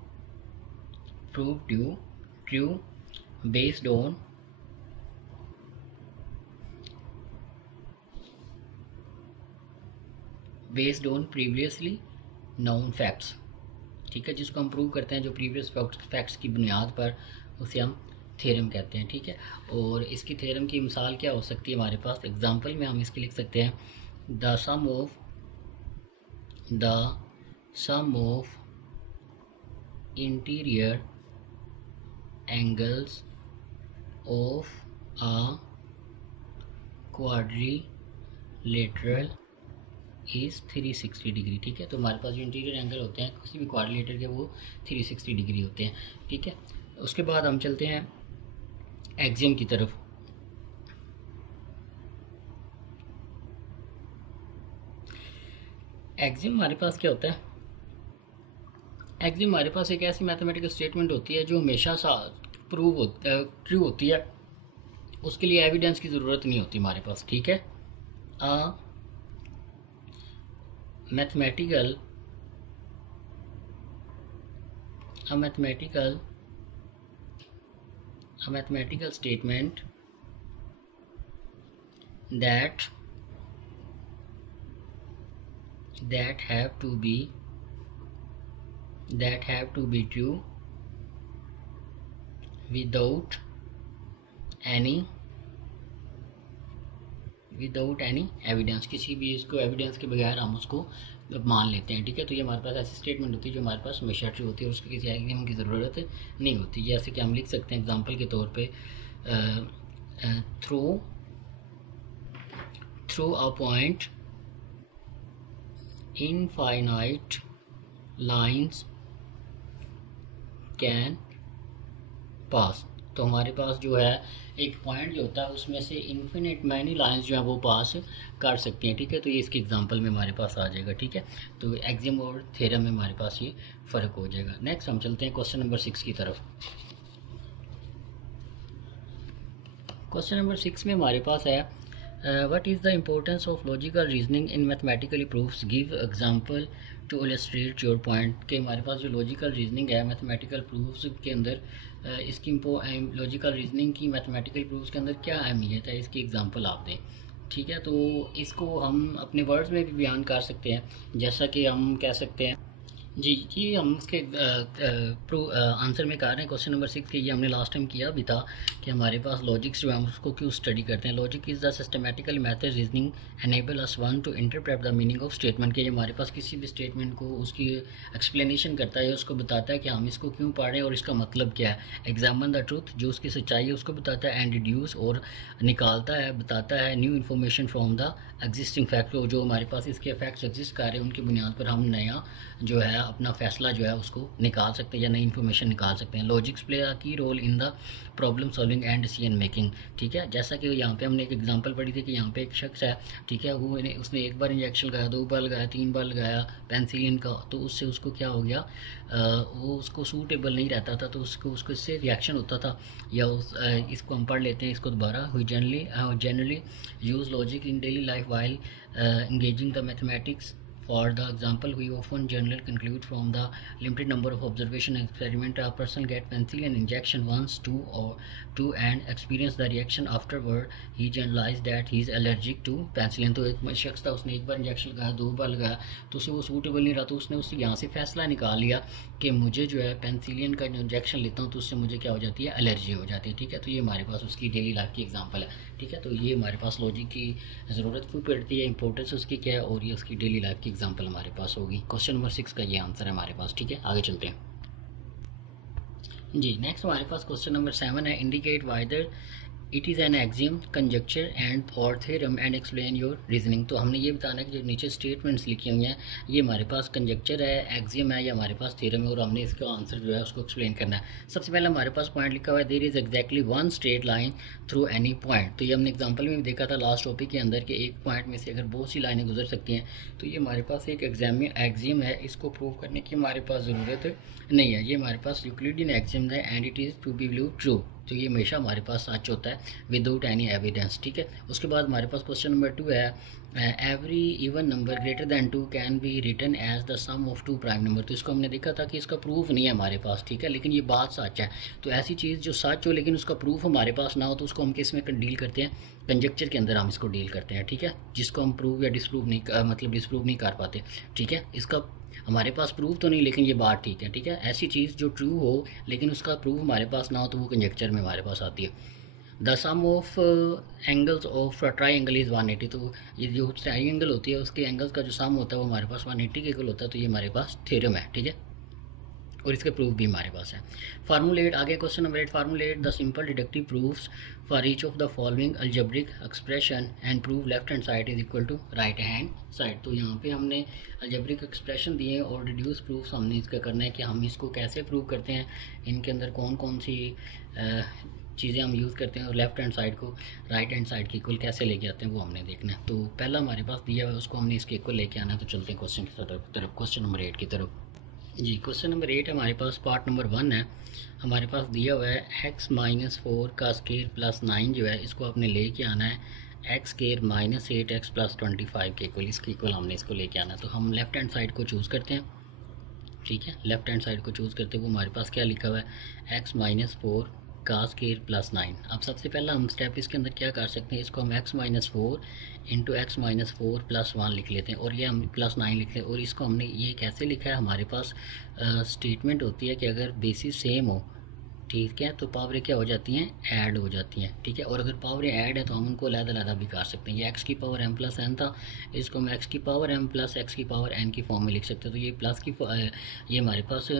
based on previously known facts। ठीक है, जिसको हम प्रूव करते हैं जो प्रीवियस फैक्ट्स की बुनियाद पर, उसे हम थ्योरम कहते हैं। ठीक है, और इसकी थ्योरम की मिसाल क्या हो सकती है हमारे पास? एग्जांपल में हम इसकी लिख सकते हैं the sum of interior angles of a quadrilateral is 360 degree. ठीक है, तो हमारे पास जो इंटीरियर एंगल होते हैं किसी भी क्वाड्रिलेटर के वो 360 डिग्री होते हैं। ठीक है, उसके बाद हम चलते हैं एक्सियम की तरफ। एक्सियम हमारे पास क्या होता है? एक्सियम हमारे पास एक ऐसी मैथमेटिकल स्टेटमेंट होती है जो हमेशा ट्रू होती है, उसके लिए एविडेंस की ज़रूरत नहीं होती हमारे पास। ठीक है, mathematical statement that have to be true without any evidence. किसी भी इसको एविडेंस के बगैर हम उसको मान लेते हैं। ठीक है, तो ये हमारे पास ऐसी स्टेटमेंट होती है जो हमारे पास हमेशा ट्रू होती है और उसकी किसी एक्सियम की ज़रूरत नहीं होती। जैसे कि हम लिख सकते हैं एग्जांपल के तौर पे through a point infinite lines can pass. तो हमारे पास जो है एक पॉइंट जो होता है उसमें से इन्फिनिट मैनी लाइंस जो है वो पास कर सकते हैं। ठीक है, तो ये इसके एग्जांपल में हमारे पास आ जाएगा। ठीक है, तो एक्सियम और थ्योरम में हमारे पास ये फ़र्क हो जाएगा। नेक्स्ट हम चलते हैं क्वेश्चन नंबर 6 की तरफ। क्वेश्चन नंबर 6 में हमारे पास है what is the importance of logical reasoning in mathematically proofs, give example to illustrate your point. के हमारे पास जो लॉजिकल रीजनिंग है मैथमेटिकल प्रूफ्स के अंदर, इसकी लॉजिकल रीजनिंग की मैथमेटिकल प्रूफ्स के अंदर क्या अहमियत है, इसकी एग्जांपल आप दें। ठीक है, तो इसको हम अपने वर्ड्स में भी बयान कर सकते हैं, जैसा कि हम कह सकते हैं जी हम इसके आंसर में कह रहे हैं क्वेश्चन नंबर 6 के। ये हमने लास्ट टाइम किया भी था कि हमारे पास लॉजिक्स जो है हम उसको क्यों स्टडी करते हैं। Logic is the systematical method reasoning enable us one two interpret the meaning of statement. के हमारे पास किसी भी स्टेटमेंट को उसकी एक्सप्लेनेशन करता है, उसको बताता है कि हम इसको क्यों पढ़ रहे हैं और इसका मतलब क्या है। एग्जामिन द ट्रूथ, जो उसकी सच्चाई है उसको बताता है। एंड डिड्यूस, और निकालता है, बताता है new information from the existing fact. जो हमारे पास इसके फैक्ट्स एग्जिस्ट कर रहे हैं उनकी बुनियाद पर हम नया जो है अपना फैसला जो है उसको निकाल सकते हैं या नई इन्फॉर्मेशन निकाल सकते हैं। Logics play a key role in the problem solving and decision making. ठीक है, जैसा कि यहाँ पे हमने एक एग्जांपल पढ़ी थी कि यहाँ पे एक शख्स है, ठीक है, वो उसने एक बार इंजेक्शन लगाया, 2 बार लगाया, 3 बार लगाया पेंसिलिन का, तो उससे उसको क्या हो गया, वो उसको सूटेबल नहीं रहता था, तो उसको इससे रिएक्शन होता था। या इसको हम पढ़ लेते हैं इसको दोबारा। We generally use logic in daily life while engaging the mathematics. For the example, we often generally conclude from the limited number of observation and experiment. A person get penicillin injection once, two and experience the reaction afterward. He generalized that he is allergic to penicillin. तो एक शख्स था, उसने एक बार injection लगाया, 2 बार लगाया, तो उसे वो सूटेबल नहीं रहा, तो उसने उससे यहाँ से फैसला निकाल लिया कि मुझे जो है पेनिसिलिन का जो इंजेक्शन लेता हूँ तो उससे मुझे क्या हो जाती है, एलर्जी हो जाती है। ठीक है, तो ये हमारे पास उसकी डेली लाइफ की एग्जांपल है। ठीक है, तो ये हमारे पास लॉजिक की ज़रूरत क्यों पड़ती है, इंपॉर्टेंस उसकी क्या है, और ये उसकी डेली लाइफ की एग्जांपल हमारे पास होगी। क्वेश्चन नंबर 6 का ये आंसर है हमारे पास। ठीक है, आगे चलते हैं जी। नेक्स्ट हमारे पास क्वेश्चन नंबर 7 है indicate whether it is an axiom, conjecture and और theorem and explain your reasoning. तो हमने ये बताना है कि जो नीचे स्टेटमेंट्स लिखी हुई हैं ये हमारे पास कंजक्चर है, एक्सियम है, या हमारे पास थ्योरम है, और हमने इसका आंसर जो है उसको एक्सप्लेन करना है। सबसे पहले हमारे पास पॉइंट लिखा हुआ है there is exactly one straight line through any point. तो ये हमने एग्जाम्पल में भी देखा था लास्ट टॉपिक के अंदर कि एक पॉइंट में से अगर बहुत सी लाइनें गुजर सकती हैं, तो ये हमारे पास एक एक्सियम है। इसको प्रूव करने की हमारे पास ज़रूरत नहीं है, ये हमारे पास यूक्लिडियन एक्सियम है and it is to be believe true. तो ये हमेशा हमारे पास सच होता है विदाउट एनी एविडेंस। ठीक है, उसके बाद हमारे पास क्वेश्चन नंबर 2 है every even number greater than 2 can be written as the sum of 2 prime number. तो इसको हमने देखा था कि इसका प्रूफ नहीं है हमारे पास। ठीक है, लेकिन ये बात सच है। तो ऐसी चीज़ जो सच हो लेकिन उसका प्रूफ हमारे पास ना हो, तो उसको हम किस में डील करते हैं, कंजक्चर के अंदर हम इसको डील करते हैं। ठीक है, जिसको हम प्रूव या डिसप्रूव नहीं डिसप्रूव नहीं कर पाते। ठीक है, इसका हमारे पास प्रूफ तो नहीं, लेकिन ये बात ठीक है। ठीक है, ऐसी चीज़ जो ट्रू हो लेकिन उसका प्रूफ हमारे पास ना हो तो वो कंजेक्चर में हमारे पास आती है। The sum of angles of triangle is 180। तो ये जो ट्राई एंगल होती है उसके एंगल्स का जो सम होता है वो हमारे पास 180 के इक्वल होता है। तो ये हमारे पास थ्योरम है। ठीक है, और इसके प्रूफ भी हमारे पास है। फार्मूलेट, आगे question number 8, formulate the simple deductive proofs for each of the following algebraic expression and prove left hand side is equal to right hand side. तो यहाँ पे हमने अलजेब्रिक एक्सप्रेशन दिए और डिड्यूस प्रूफ्स हमने इसका करना है कि हम इसको कैसे प्रूव करते हैं, इनके अंदर कौन कौन सी चीज़ें हम यूज़ करते हैं, और लेफ्ट हैंड साइड को राइट हैंड साइड के इक्वल कैसे लेके आते हैं वो हमने देखना है। तो पहला हमारे पास दिया हुआ है, उसको हमने इसके इक्वल लेके आना है। तो चलते हैं क्वेश्चन की तरफ, क्वेश्चन नंबर 8 की तरफ। जी, क्वेश्चन नंबर 8 हमारे पास पार्ट नंबर 1 है। हमारे पास दिया हुआ है x-4 का स्केयर प्लस 9 जो है इसको आपने लेके आना है एक्स स्केयर -8x प्लस 25 के इक्वल, इसके इक्वल हमने इसको लेके आना है। तो हम लेफ्ट हैंड साइड को चूज़ करते हैं। ठीक है, लेफ्ट हैंड साइड को चूज़ करते हुए हमारे पास क्या लिखा हुआ है x-4 का स्केयर प्लस 9। अब सबसे पहला हम स्टेप इसके अंदर क्या कर सकते हैं, इसको हम x-4 इंटू x-4 प्लस 1 लिख लेते हैं और ये हम प्लस 9 लिखते हैं। और इसको हमने ये कैसे लिखा है, हमारे पास स्टेटमेंट होती है कि अगर बेसिस सेम हो, ठीक है, तो पावरें क्या हो जाती हैं, ऐड हो जाती हैं। ठीक है, और अगर पावरें ऐड है तो हम उनको अलग-अलग भी कर सकते हैं। ये x की पावर m प्लस n था, इसको हम x की पावर m प्लस x की पावर n की फॉर्म में लिख सकते हैं। तो ये प्लस की ये हमारे पास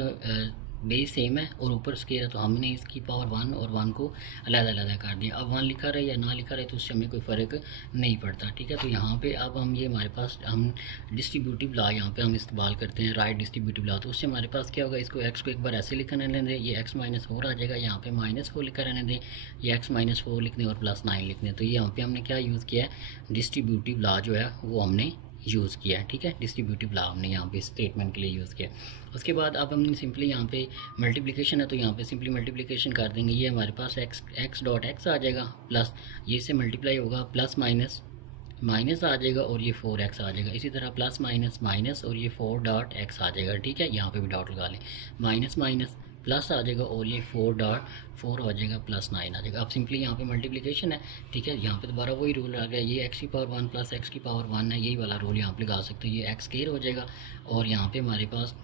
बेस सेम है और ऊपर स्केयर है, तो हमने इसकी पावर 1 और 1 को अलग-अलग कर दिया। अब 1 लिखा रहे या ना लिखा रहे तो उससे हमें कोई फ़र्क नहीं पड़ता। ठीक है, तो यहाँ पे अब हम ये हमारे पास हम डिस्ट्रीब्यूटिव लॉ यहाँ पे हम इस्तेमाल करते हैं, राइट डिस्ट्रीब्यूटिव लॉ। तो उससे हमारे पास क्या होगा, इसको x को एक बार ऐसे लिखा रहने दें, ये x-4 आ जाएगा, यहाँ पे -4 लिखा रहने दें, ये x-4 लिखने और प्लस 9 लिखने। तो ये यहाँ पे हमने क्या यूज़ किया है, डिस्ट्रीब्यूटिव लॉ जो है वो हमने यूज़ किया है। ठीक है, डिस्ट्रीब्यूटिव लॉ हमने यहाँ पे स्टेटमेंट के लिए यूज़ किया। उसके बाद अब हमने सिंपली यहाँ पे मल्टीप्लिकेशन है तो यहाँ पे सिंपली मल्टीप्लिकेशन कर देंगे। ये हमारे पास x डॉट x आ जाएगा, प्लस ये से मल्टीप्लाई होगा, प्लस माइनस माइनस आ जाएगा और ये 4x आ जाएगा। इसी तरह प्लस माइनस माइनस और ये 4 डॉट x आ जाएगा। ठीक है, यहाँ पे भी डॉट लगा लें, माइनस माइनस प्लस आ जाएगा और ये 4 हो जाएगा, प्लस 9 आ जाएगा। अब सिंपली यहाँ पे मल्टीप्लिकेशन है। ठीक है, यहाँ पे दोबारा वही रूल आ गया, ये x की पावर 1 प्लस x की पावर 1 है, यही वाला रूल यहाँ पे लगा सकते हैं। ये x स्क्वायर हो जाएगा और यहाँ पे हमारे पास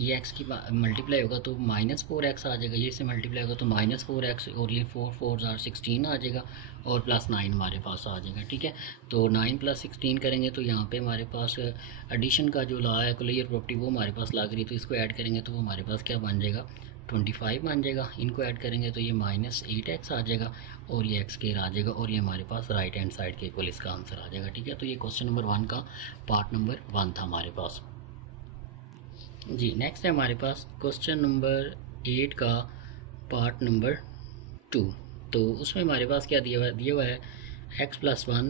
ये x की मल्टीप्लाई होगा तो -4x आ जाएगा, ये से मल्टीप्लाई होगा तो -4x और ये 4 4 16 आ जाएगा और प्लस 9 हमारे पास आ जाएगा। ठीक है, तो 9 प्लस 16 करेंगे तो यहाँ पे हमारे पास एडिशन का जो लॉ है, कोलेयर प्रॉपर्टी, वो हमारे पास लग रही है। तो इसको ऐड करेंगे तो वो हमारे पास क्या बन जाएगा, 25 बन जाएगा। इनको ऐड करेंगे तो ये -8x आ जाएगा और ये x स्क्वायर आ जाएगा और ये हमारे पास राइट हैंड साइड के इक्वल इसका आंसर आ जाएगा। ठीक है, तो ये क्वेश्चन नंबर 1 का पार्ट नंबर 1 था हमारे पास। जी, नेक्स्ट है हमारे पास क्वेश्चन नंबर 8 का पार्ट नंबर 2। तो उसमें हमारे पास क्या दिया हुआ है x+1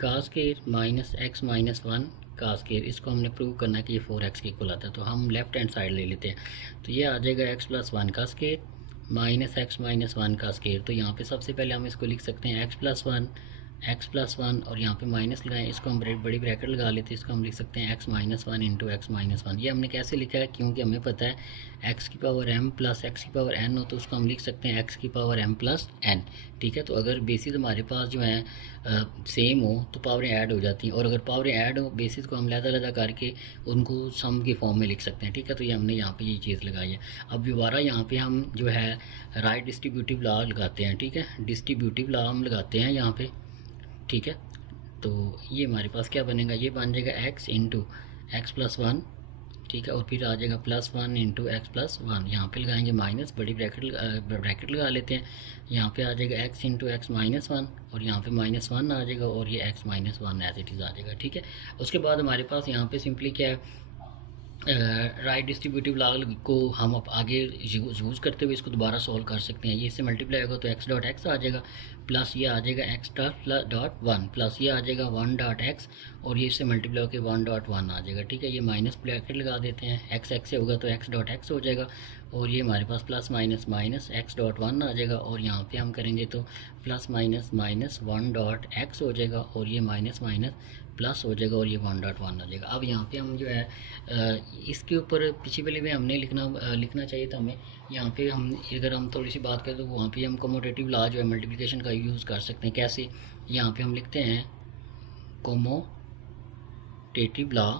का स्क्वायर माइनस x माइनस 1 का स्क्वायर। इसको हमने प्रूव करना है कि ये 4x के इक्वल आता है। तो हम लेफ्ट हैंड साइड ले लेते हैं, तो ये आ जाएगा x+1 का स्क्वायर माइनस x माइनस 1 का स्क्वायर। तो यहाँ पे सबसे पहले हम इसको लिख सकते हैं x+1 और यहाँ पे माइनस लगाएं, इसको हम बड़ी ब्रैकेट लगा लेते हैं, इसको हम लिख सकते हैं x minus 1 into x minus 1। ये हमने कैसे लिखा है, क्योंकि हमें पता है x की पावर m प्लस x की पावर n हो तो उसको हम लिख सकते हैं x की पावर m प्लस n। ठीक है, तो अगर बेसिस हमारे पास जो है सेम हो तो पावरें ऐड हो जाती हैं, और अगर पावरें ऐड हो बेसिस को हम लहदा करके उनको सम की फॉर्म में लिख सकते हैं। ठीक है, तो ये हमने यहाँ पे ये चीज़ लगाई है। अब दोबारा यहाँ पे हम जो है राइट डिस्ट्रीब्यूटिव लॉ लगाते हैं। ठीक है, डिस्ट्रीब्यूटिव लॉ हम लगाते हैं यहाँ पे। ठीक है, तो ये हमारे पास क्या बनेगा, ये बन जाएगा x इंटू x+1। ठीक है, और फिर आ जाएगा +1 इंटू x+1। यहाँ पे लगाएंगे माइनस, बड़ी ब्रैकेट लगा लेते हैं। यहाँ पे आ जाएगा x इंटू x माइनस 1 और यहाँ पे -1 आ जाएगा और ये x minus 1 as it is आ जाएगा। ठीक है, उसके बाद हमारे पास यहाँ पे सिंपली क्या है, राइट डिस्ट्रीब्यूटिव लॉ को हम अब आगे यूज़ करते हुए इसको दोबारा सॉल्व कर सकते हैं। ये इससे मल्टीप्लाई होगा तो x डॉट x आ जाएगा, प्लस ये आ जाएगा x डॉट 1 प्लस ये आ जाएगा 1 डॉट x और ये इससे मल्टीप्लाई होकर 1 डॉट 1 आ जाएगा। ठीक है, ये माइनस ब्रैकेट लगा देते हैं, x से होगा तो x डॉट x हो जाएगा और ये हमारे पास plus minus minus x dot 1 आ जाएगा और यहाँ पे हम करेंगे तो plus minus minus 1 dot x हो जाएगा और ये माइनस माइनस प्लस हो जाएगा और ये 1 डॉट 1 आ जाएगा। अब यहाँ पे हम जो है इसके ऊपर पीछे वाले में हमने लिखना चाहिए था हमें। यहाँ पे हम अगर हम थोड़ी सी बात करें तो वहाँ पे हम कमोटेटिव लॉ जो है मल्टीप्लिकेशन का यूज़ कर सकते हैं। कैसे, यहाँ पे हम लिखते हैं कमोटेटिव लॉ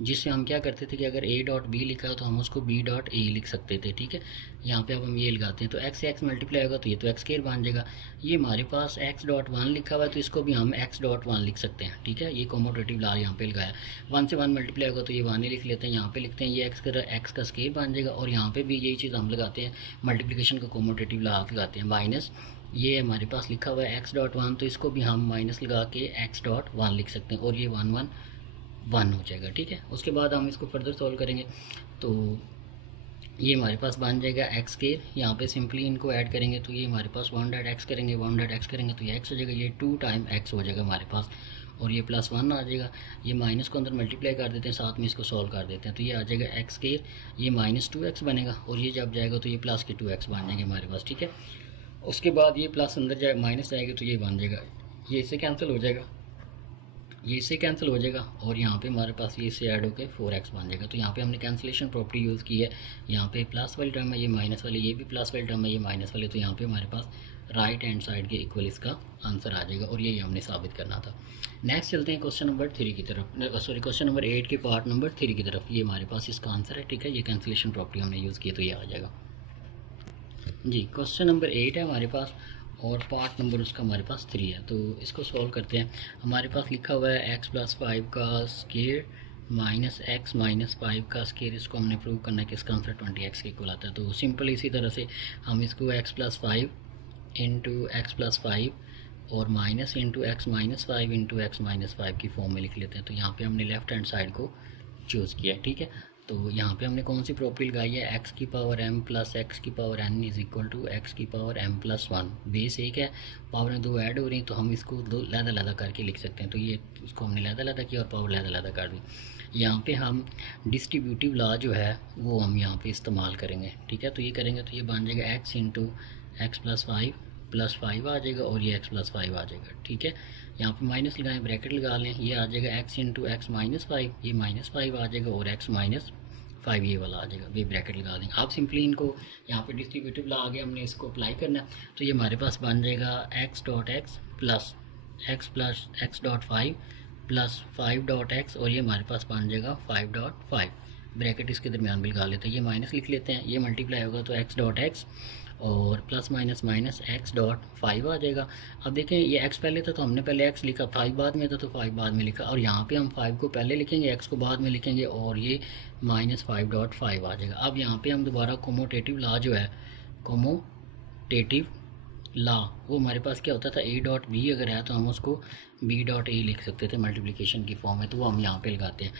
जिससे हम क्या करते थे कि अगर a डॉट बी लिखा है तो हम उसको b डॉट a लिख सकते थे, ठीक है। यहाँ पे अब हम ये लगाते हैं तो x से x मल्टीप्लाई होगा तो ये तो एक्स स्क्वायर बन जाएगा। ये हमारे पास x डॉट 1 लिखा हुआ है तो इसको भी हम x डॉट 1 लिख सकते हैं, ठीक है। ये कॉमोटेटिव ला यहाँ पे लगाया, 1 से 1 मल्टीप्लाई होगा तो ये 1 ही लिख लेते हैं, यहाँ पे लिखते हैं ये x का स्क्वायर बन जाएगा। और यहाँ पे भी यही चीज़ हम लगाते हैं, मल्टीप्लिकेशन का कॉमोटेटिव ला लगाते हैं, माइनस ये हमारे पास लिखा हुआ है x डॉट 1 तो इसको भी हम माइनस लगा के x डॉट 1 लिख सकते हैं और ये 1 1 1 हो जाएगा, ठीक है। उसके बाद हम इसको फर्दर सॉल्व करेंगे तो ये हमारे पास बन जाएगा एक्स स्क्वायर। यहाँ पे सिंपली इनको ऐड करेंगे तो ये हमारे पास 1 डॉट एक्स करेंगे, 1 डॉट एक्स करेंगे तो ये एक्स हो जाएगा, ये 2 टाइम एक्स हो जाएगा हमारे पास और ये प्लस 1 आ जाएगा। ये माइनस को अंदर मल्टीप्लाई कर देते हैं, साथ में इसको सॉल्व कर देते हैं तो ये आ जाएगा एक्स स्क्वायर, ये माइनस 2x बनेगा और ये जब जाएगा तो ये प्लस के 2x बन जाएंगे हमारे पास, ठीक है। उसके बाद ये प्लस अंदर जाए माइनस जाएगी तो ये बन जाएगा, ये इससे कैंसिल हो जाएगा, ये इससे कैंसिल हो जाएगा और यहाँ पे हमारे पास ये इससे ऐड होकर 4x बन जाएगा। तो यहाँ पे हमने कैंसिलेशन प्रॉपर्टी यूज़ की है, यहाँ पे प्लस वाली टर्म है, ये माइनस वाली, ये भी प्लस वाली टर्म है, ये माइनस वाली, तो यहाँ पे हमारे पास राइट हैंड साइड के इक्वल इसका आंसर आ जाएगा और यही हमने साबित करना था। नेक्स्ट चलते हैं क्वेश्चन नंबर 3 की तरफ, सॉरी क्वेश्चन नंबर 8 के पार्ट नंबर 3 की तरफ। ये हमारे पास इसका आंसर है, ठीक है। ये कैंसिलेशन प्रॉपर्टी हमने यूज़ की तो ये आ जाएगा जी। क्वेश्चन नंबर 8 है हमारे पास और पार्ट नंबर उसका हमारे पास 3 है, तो इसको सॉल्व करते हैं। हमारे पास लिखा हुआ है x प्लस 5 का स्क्वायर माइनस x माइनस 5 का स्क्वायर, इसको हमने प्रूव करना है कि इसका आंसर 20x के इक्वल आता है। तो सिंपल इसी तरह से हम इसको x plus 5 into x plus 5 और minus into x minus 5 into x minus 5 की फॉर्म में लिख लेते हैं। तो यहाँ पे हमने लेफ्ट हैंड साइड को चूज़ किया है, ठीक है। तो यहाँ पे हमने कौन सी प्रॉपर्टी लगाई है, x की पावर m प्लस एक्स की power n is equal to x की पावर m प्लस 1। बेस एक है, पावर में 2 ऐड हो रही हैं तो हम इसको 2 लहदा करके लिख सकते हैं। तो ये इसको हमने लहदा किया और पावर लहदा कर दी। यहाँ पे हम डिस्ट्रीब्यूटिव लॉ जो है वो हम यहाँ पे इस्तेमाल करेंगे, ठीक है। तो ये करेंगे तो ये बन जाएगा x इंटू एक्स प्लस 5 आ जाएगा और ये x प्लस 5 आ जाएगा, ठीक है। यहाँ पे माइनस लगाएं, ब्रैकेट लगा लें, ये आ जाएगा x इंटू एक्स माइनस 5, ये माइनस 5 आ जाएगा और x माइनस 5 ये वाला आ जाएगा, ये ब्रैकेट लगा देंगे। आप सिंपली इनको यहाँ पे डिस्ट्रीब्यूटिव ला आगे हमने इसको अप्लाई करना है तो ये हमारे पास बन जाएगा x dot x plus x dot 5 plus 5 dot x और ये हमारे पास बन जाएगा 5 डॉट 5, ब्रैकेट इसके दरमियान भी लगा लेते हैं, ये माइनस लिख लेते हैं, ये मल्टीप्लाई होगा तो x डॉट एक्स और plus minus minus x dot 5 आ जाएगा। अब देखें ये x पहले था तो हमने पहले x लिखा, 5 बाद में था तो 5 बाद में लिखा और यहाँ पे हम 5 को पहले लिखेंगे, x को बाद में लिखेंगे और ये माइनस 5 डॉट 5 आ जाएगा। अब यहाँ पे हम दोबारा कोमोटेटिव लॉ जो है, कोमोटेटिव लॉ वो हमारे पास क्या होता था, a डॉट b अगर है तो हम उसको b डॉट a लिख सकते थे मल्टीप्लिकेशन की फॉर्म में, तो वो हम यहाँ पे लगाते हैं।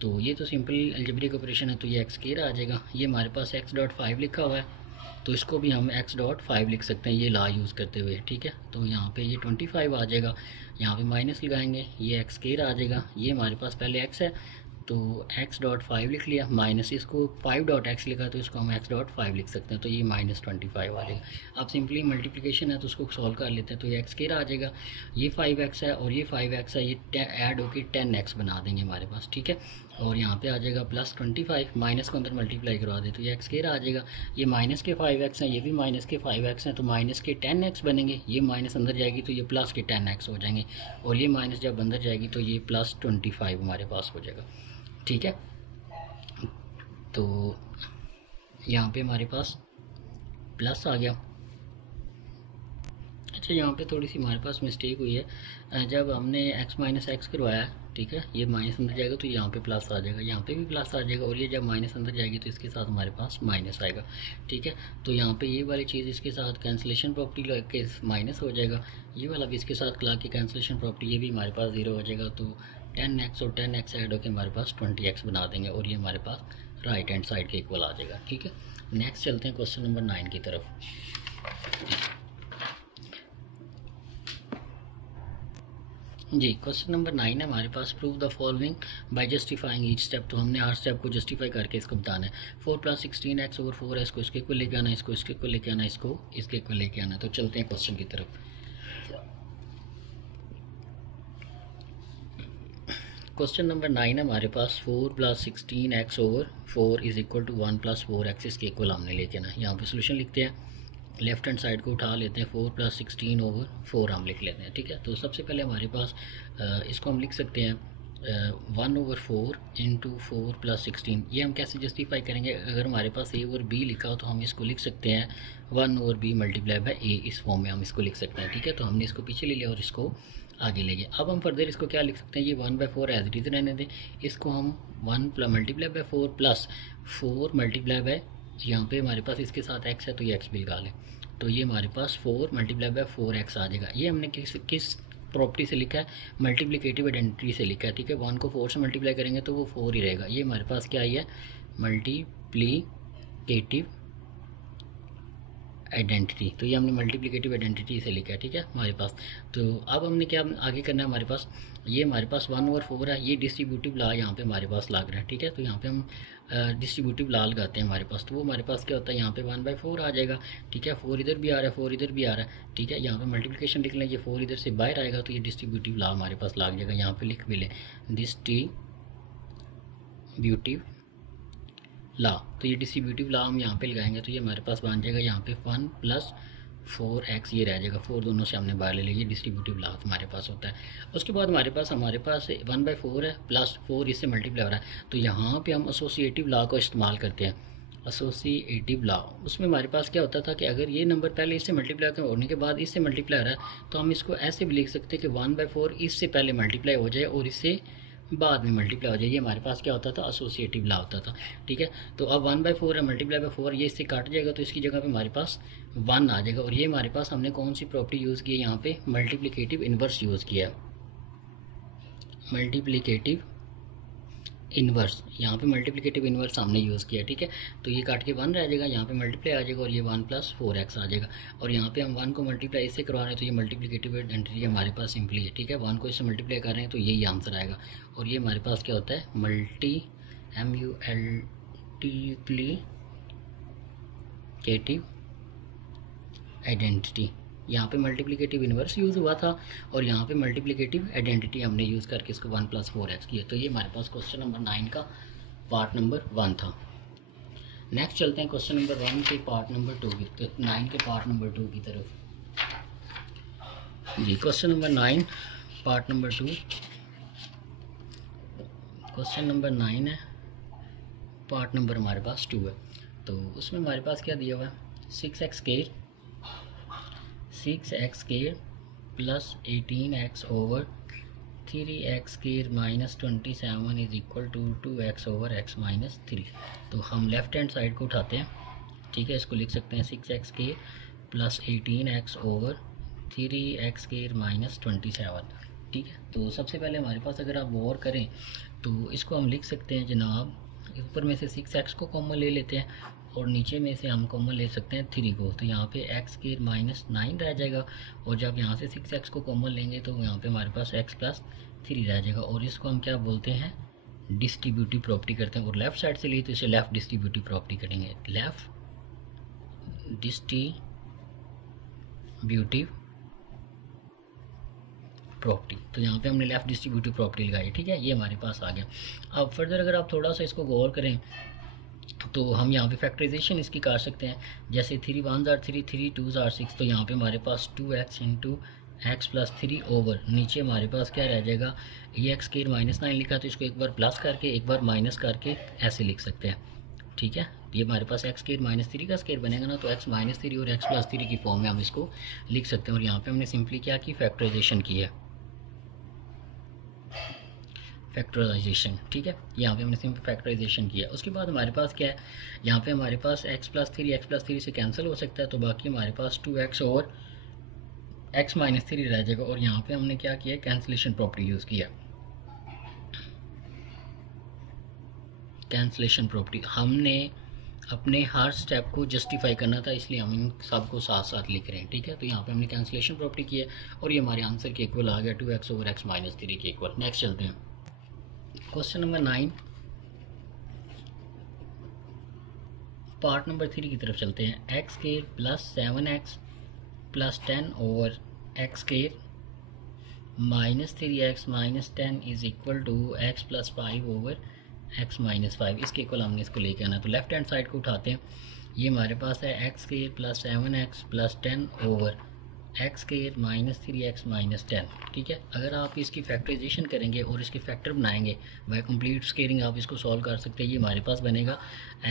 तो ये तो सिंपल अलजेब्रिक ऑपरेशन है तो ये x स्क्वायर आ जाएगा। ये हमारे पास x डॉट 5 लिखा हुआ है तो इसको भी हम x डॉट 5 लिख सकते हैं ये लॉ यूज़ करते हुए, ठीक है। तो यहाँ पे ये 25 आ जाएगा, यहाँ पे माइनस लगाएंगे, ये x स्क्वायर आ जाएगा, ये हमारे पास पहले x है तो x डॉट 5 लिख लिया, माइनस इसको 5 डॉट x लिखा तो इसको हम x डॉट 5 लिख सकते हैं तो ये माइनस 25 आ जाएगा। अब सिंपली मल्टीप्लिकेशन है तो उसको सॉल्व कर लेते हैं तो ये x स्क्वायर आ जाएगा, ये 5x है और ये 5x है, ये ऐड होकर 10x बना देंगे हमारे पास, ठीक है। और यहाँ पे आ जाएगा प्लस 25, माइनस को अंदर मल्टीप्लाई करवा दे तो ये x स्क्वायर आ जाएगा, ये माइनस के 5x हैं, ये भी माइनस के 5x हैं तो माइनस के 10x बनेंगे, ये माइनस अंदर जाएगी तो ये प्लस के 10x हो जाएंगे और ये माइनस जब अंदर जाएगी तो ये प्लस 25 हमारे पास हो जाएगा, ठीक है। तो यहाँ पे हमारे पास प्लस आ गया। अच्छा यहाँ पे थोड़ी सी हमारे पास मिस्टेक हुई है, जब हमने x माइनस एक्स करवाया, ठीक है, ये माइनस अंदर जाएगा तो यहाँ पे प्लस आ जाएगा, यहाँ पे भी प्लस आ जाएगा और ये जब माइनस अंदर जाएगी तो इसके साथ हमारे पास माइनस आएगा, ठीक है। तो यहाँ पे ये वाली चीज़ इसके साथ कैंसिलेशन प्रॉपर्टी लग के माइनस हो जाएगा, ये वाला भी इसके साथ ला के कैंसिलेशन प्रॉपर्टी ये भी हमारे पास 0 हो जाएगा। तो 10x और 10x ऐड होकर हमारे पास 20x बना देंगे और ये हमारे पास राइट हैंड साइड के इक्वल आ जाएगा, ठीक है। नेक्स्ट चलते हैं क्वेश्चन नंबर 9 की तरफ। जी क्वेश्चन नंबर 9 है हमारे पास, prove the following by justifying each step. तो हमने हर स्टेप को जस्टिफाई करके इसको बताना है। 4 प्लस 16x ओवर 4 है, इसको इसके इक्वल लेके आना, इसको इसके इक्वल लेके आना, इसको इसके इक्वल लेके आना। तो चलते हैं क्वेश्चन की तरफ। क्वेश्चन नंबर 9 है हमारे पास, 4 plus 16x over 4 is equal to 1 plus 4x इसके इक्वल हमने लेके आना। यहाँ पे सोल्यूशन लिखते हैं, लेफ्ट हैंड साइड को उठा लेते हैं, 4 प्लस 16 ओवर 4 हम लिख लेते हैं, ठीक है। तो सबसे पहले हमारे पास इसको हम लिख सकते हैं 1/4 इंटू 4+16। ये हम कैसे जस्टिफाई करेंगे? अगर हमारे पास ए और बी लिखा हो तो हम इसको लिख सकते हैं 1/b मल्टीप्लाई बाय ए, इस फॉर्म में हम इसको लिख सकते हैं। ठीक है, तो हमने इसको पीछे ले लिया और इसको आगे ले गया। अब हम फर्दर इसको क्या लिख सकते हैं? ये 1/4 एज इट इज़ रहने दें, इसको हम 1 multiply by 4 plus 4 multiply by, यहाँ पे हमारे पास इसके साथ x है तो ये x भी लगा लें, तो ये हमारे पास 4 मल्टीप्लाई बाय 4x आ जाएगा। ये हमने किस प्रॉपर्टी से लिखा है? मल्टीप्लिकेटिव आइडेंटिटी से लिखा है। ठीक है, 1 को 4 से मल्टीप्लाई करेंगे तो वो 4 ही रहेगा। ये हमारे पास क्या आई है? Multiplicative identity. तो ये हमने मल्टीप्लिकेटिव आइडेंटिटी से लिखा है। ठीक है हमारे पास। तो अब हमने क्या आगे करना है? हमारे पास ये हमारे पास 1/4 है, ये डिस्ट्रीब्यूटिव ला यहाँ पे हमारे पास लग रहा है। ठीक है, तो यहाँ पे हम डिस्ट्रीब्यूटिव ला लगाते हैं हमारे पास, तो वो हमारे पास क्या होता है? यहाँ पे 1/4 आ जाएगा। ठीक है, 4 इधर भी आ रहा है, 4 इधर भी आ रहा है। ठीक है, यहाँ पे मल्टीप्लिकेशन लिख लें, ये 4 इधर से बाहर आएगा तो ये डिस्ट्रीब्यूटिव ला हमारे पास लग जाएगा। यहाँ पे लिख भी लें डिस्ट्रीब्यूटिव ला, तो ये डिस्ट्रीब्यूटिव ला हम यहाँ पे लगाएंगे तो ये हमारे पास बन जाएगा यहाँ पे 1 + 4x, ये रह जाएगा। 4 दोनों से हमने बाहर ले लिया, ये डिस्ट्रीब्यूटिव ला हमारे पास होता है। उसके बाद हमारे पास 1/4 है प्लस 4 इससे मल्टीप्लाई हो रहा है, तो यहाँ पे हम एसोसिएटिव ला को इस्तेमाल करते हैं। एसोसिएटिव ला, उसमें हमारे पास क्या होता था कि अगर ये नंबर पहले इससे मल्टीप्लाई होने के बाद इससे मल्टीप्लाई हो रहा है तो हम इसको ऐसे भी लिख सकते हैं कि 1/4 इससे पहले मल्टीप्लाई हो जाए और इससे बाद में मल्टीप्लाई हो जाए। ये हमारे पास क्या होता था? एसोसिएटिव ला होता था। ठीक है, तो अब 1/4 है मल्टीप्लाई बाय 4, ये इससे काट जाएगा तो इसकी जगह पे हमारे पास 1 आ जाएगा। और ये हमारे पास हमने कौन सी प्रॉपर्टी यूज़ की है? यहाँ पे मल्टीप्लिकेटिव इन्वर्स यूज़ किया है। मल्टीप्लिकेटिव इन्वर्स, यहाँ पे मल्टीप्लिकेटिव इन्वर्स हमने यूज़ किया। ठीक है, तो ये काट के 1 रह जाएगा, यहाँ पे मल्टीप्लाई आ जाएगा और ये 1 + 4x आ जाएगा। और यहाँ पे हम 1 को मल्टीप्लाई इससे करवा रहे हैं तो ये मल्टीप्लिकेटिव आइडेंटिटी हमारे पास सिंपली है। ठीक है, 1 को इससे मल्टीप्लाई कर रहे हैं तो यही आंसर आएगा। और ये हमारे पास क्या होता है? Multiplicative identity. यहाँ पे मल्टीप्लिकेटिव इन्वर्स यूज़ हुआ था और यहाँ पे मल्टीप्लिकेटिव आइडेंटिटी हमने यूज़ करके इसको 1 + 4x किया। तो ये हमारे पास क्वेश्चन नंबर 9 का पार्ट नंबर 1 था। नेक्स्ट चलते हैं क्वेश्चन नंबर 1 के पार्ट नंबर 2 की, तो 9 के पार्ट नंबर 2 की तरफ जी। Question number 9 part number 2, question number 9 है, पार्ट नंबर हमारे पास 2 है। तो उसमें हमारे पास क्या दिया हुआ है? 6x square plus 18x over 3x square minus 27 is equal to 2x over x minus 3। तो हम लेफ्ट हैंड साइड को उठाते हैं। ठीक है, इसको लिख सकते हैं 6x square plus 18x over 3x square minus 27। ठीक है, तो सबसे पहले हमारे पास अगर आप गौर करें तो इसको हम लिख सकते हैं जनाब, ऊपर में से 6x को कॉमन ले लेते हैं और नीचे में से हम कॉमन ले सकते हैं 3 को, तो यहाँ पे x स्क्वायर माइनस 9 रह जाएगा। और जब यहाँ से 6x को कॉमन लेंगे तो यहाँ पे हमारे पास x + 3 रह जाएगा। और इसको हम क्या बोलते हैं? डिस्ट्रीब्यूटिव प्रॉपर्टी करते हैं। और लेफ्ट साइड से लिए तो इसे लेफ्ट डिस्ट्रीब्यूटिव प्रॉपर्टी करेंगे, लेफ्ट डिस्ट्रीब्यूटिव प्रॉपर्टी। तो यहाँ पे हमने लेफ्ट डिस्ट्रीब्यूटिव प्रॉपर्टी लगाई। ठीक है, ये हमारे पास आ गया। अब फर्दर अगर आप थोड़ा सा इसको गौर करें तो हम यहाँ पे फैक्टराइजेशन इसकी कर सकते हैं। जैसे 3 1s are 3, 3 2s are 6, तो यहाँ पे हमारे पास 2x इंटू x + 3 ओवर नीचे हमारे पास क्या रह जाएगा? ये x स्क्वायर माइनस 9 लिखा तो इसको एक बार प्लस करके एक बार माइनस करके ऐसे लिख सकते हैं। ठीक है, ये हमारे पास x स्क्वायर माइनस 3 का स्क्वायर बनेगा ना, तो x माइनस 3 और x + 3 की फॉर्म में हम इसको लिख सकते हैं। और यहाँ पे हमने सिंपली क्या की? फैक्टराइजेशन की है, फैक्टराइजेशन। ठीक है, यहाँ पे हमने सिंपल फैक्टराइजेशन किया। उसके बाद हमारे पास क्या है? यहाँ पे हमारे पास x + 3 से कैंसिल हो सकता है, तो बाकी हमारे पास 2x और x माइनस 3 रह जाएगा। और यहाँ पे हमने क्या किया? कैंसिलेशन प्रॉपर्टी यूज़ किया। कैंसिलेशन प्रॉपर्टी, हमने अपने हर स्टेप को जस्टिफाई करना था, इसलिए हम इन सब को साथ साथ लिख रहे हैं। ठीक है, तो यहाँ पे हमने कैंसिलेशन प्रॉपर्टी की है और ये हमारे आंसर के इक्वल आ गया, 2x ओवर x माइनस 3 के इक्वल। नेक्स्ट चलते हैं क्वेश्चन नंबर 9 पार्ट नंबर 3 की तरफ चलते हैं। x square plus 7x plus 10 over x square minus 3x minus 10 is equal to x + 5 over x minus 5। इसके इक्वल हमने इसको लेके आना, तो लेफ्ट हैंड साइड को उठाते हैं। ये हमारे पास है x square plus 7x plus 10 over x square minus 3x minus 10, ठीक है। अगर आप इसकी फैक्टराइजेशन करेंगे और इसके फैक्टर बनाएंगे बाय कंप्लीट स्केयरिंग आप इसको सॉल्व कर सकते हैं। ये हमारे पास बनेगा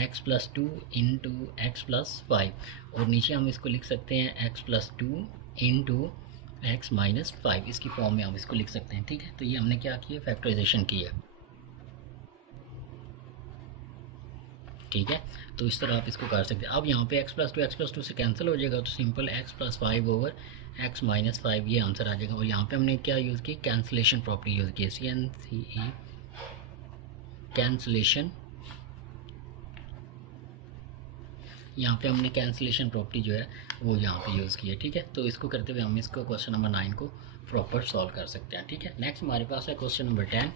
x plus 2 into x plus 5, और नीचे हम इसको लिख सकते हैं x plus 2 into x minus 5, इसकी फॉर्म में हम इसको लिख सकते हैं, ठीक है। तो ये हमने क्या किया, फैक्टराइजेशन किया, ठीक है। तो इस तरह आप इसको कर सकते हैं। अब यहाँ पे x प्लस टू से कैंसिल हो जाएगा, तो simple x plus 5 over x minus 5 ये आंसर आ जाएगा। और यहाँ पे हमने क्या यूज़ की, कैंसिलेशन प्रॉपर्टी यूज़ की, CNCE कैंसिलेशन। यहाँ पे हमने कैंसिलेशन प्रॉपर्टी जो है वो यहाँ पे यूज़ की है, ठीक है। तो इसको करते हुए हम इसको क्वेश्चन नंबर 9 को प्रॉपर सॉल्व कर सकते हैं, ठीक है। नेक्स्ट हमारे पास है क्वेश्चन नंबर 10।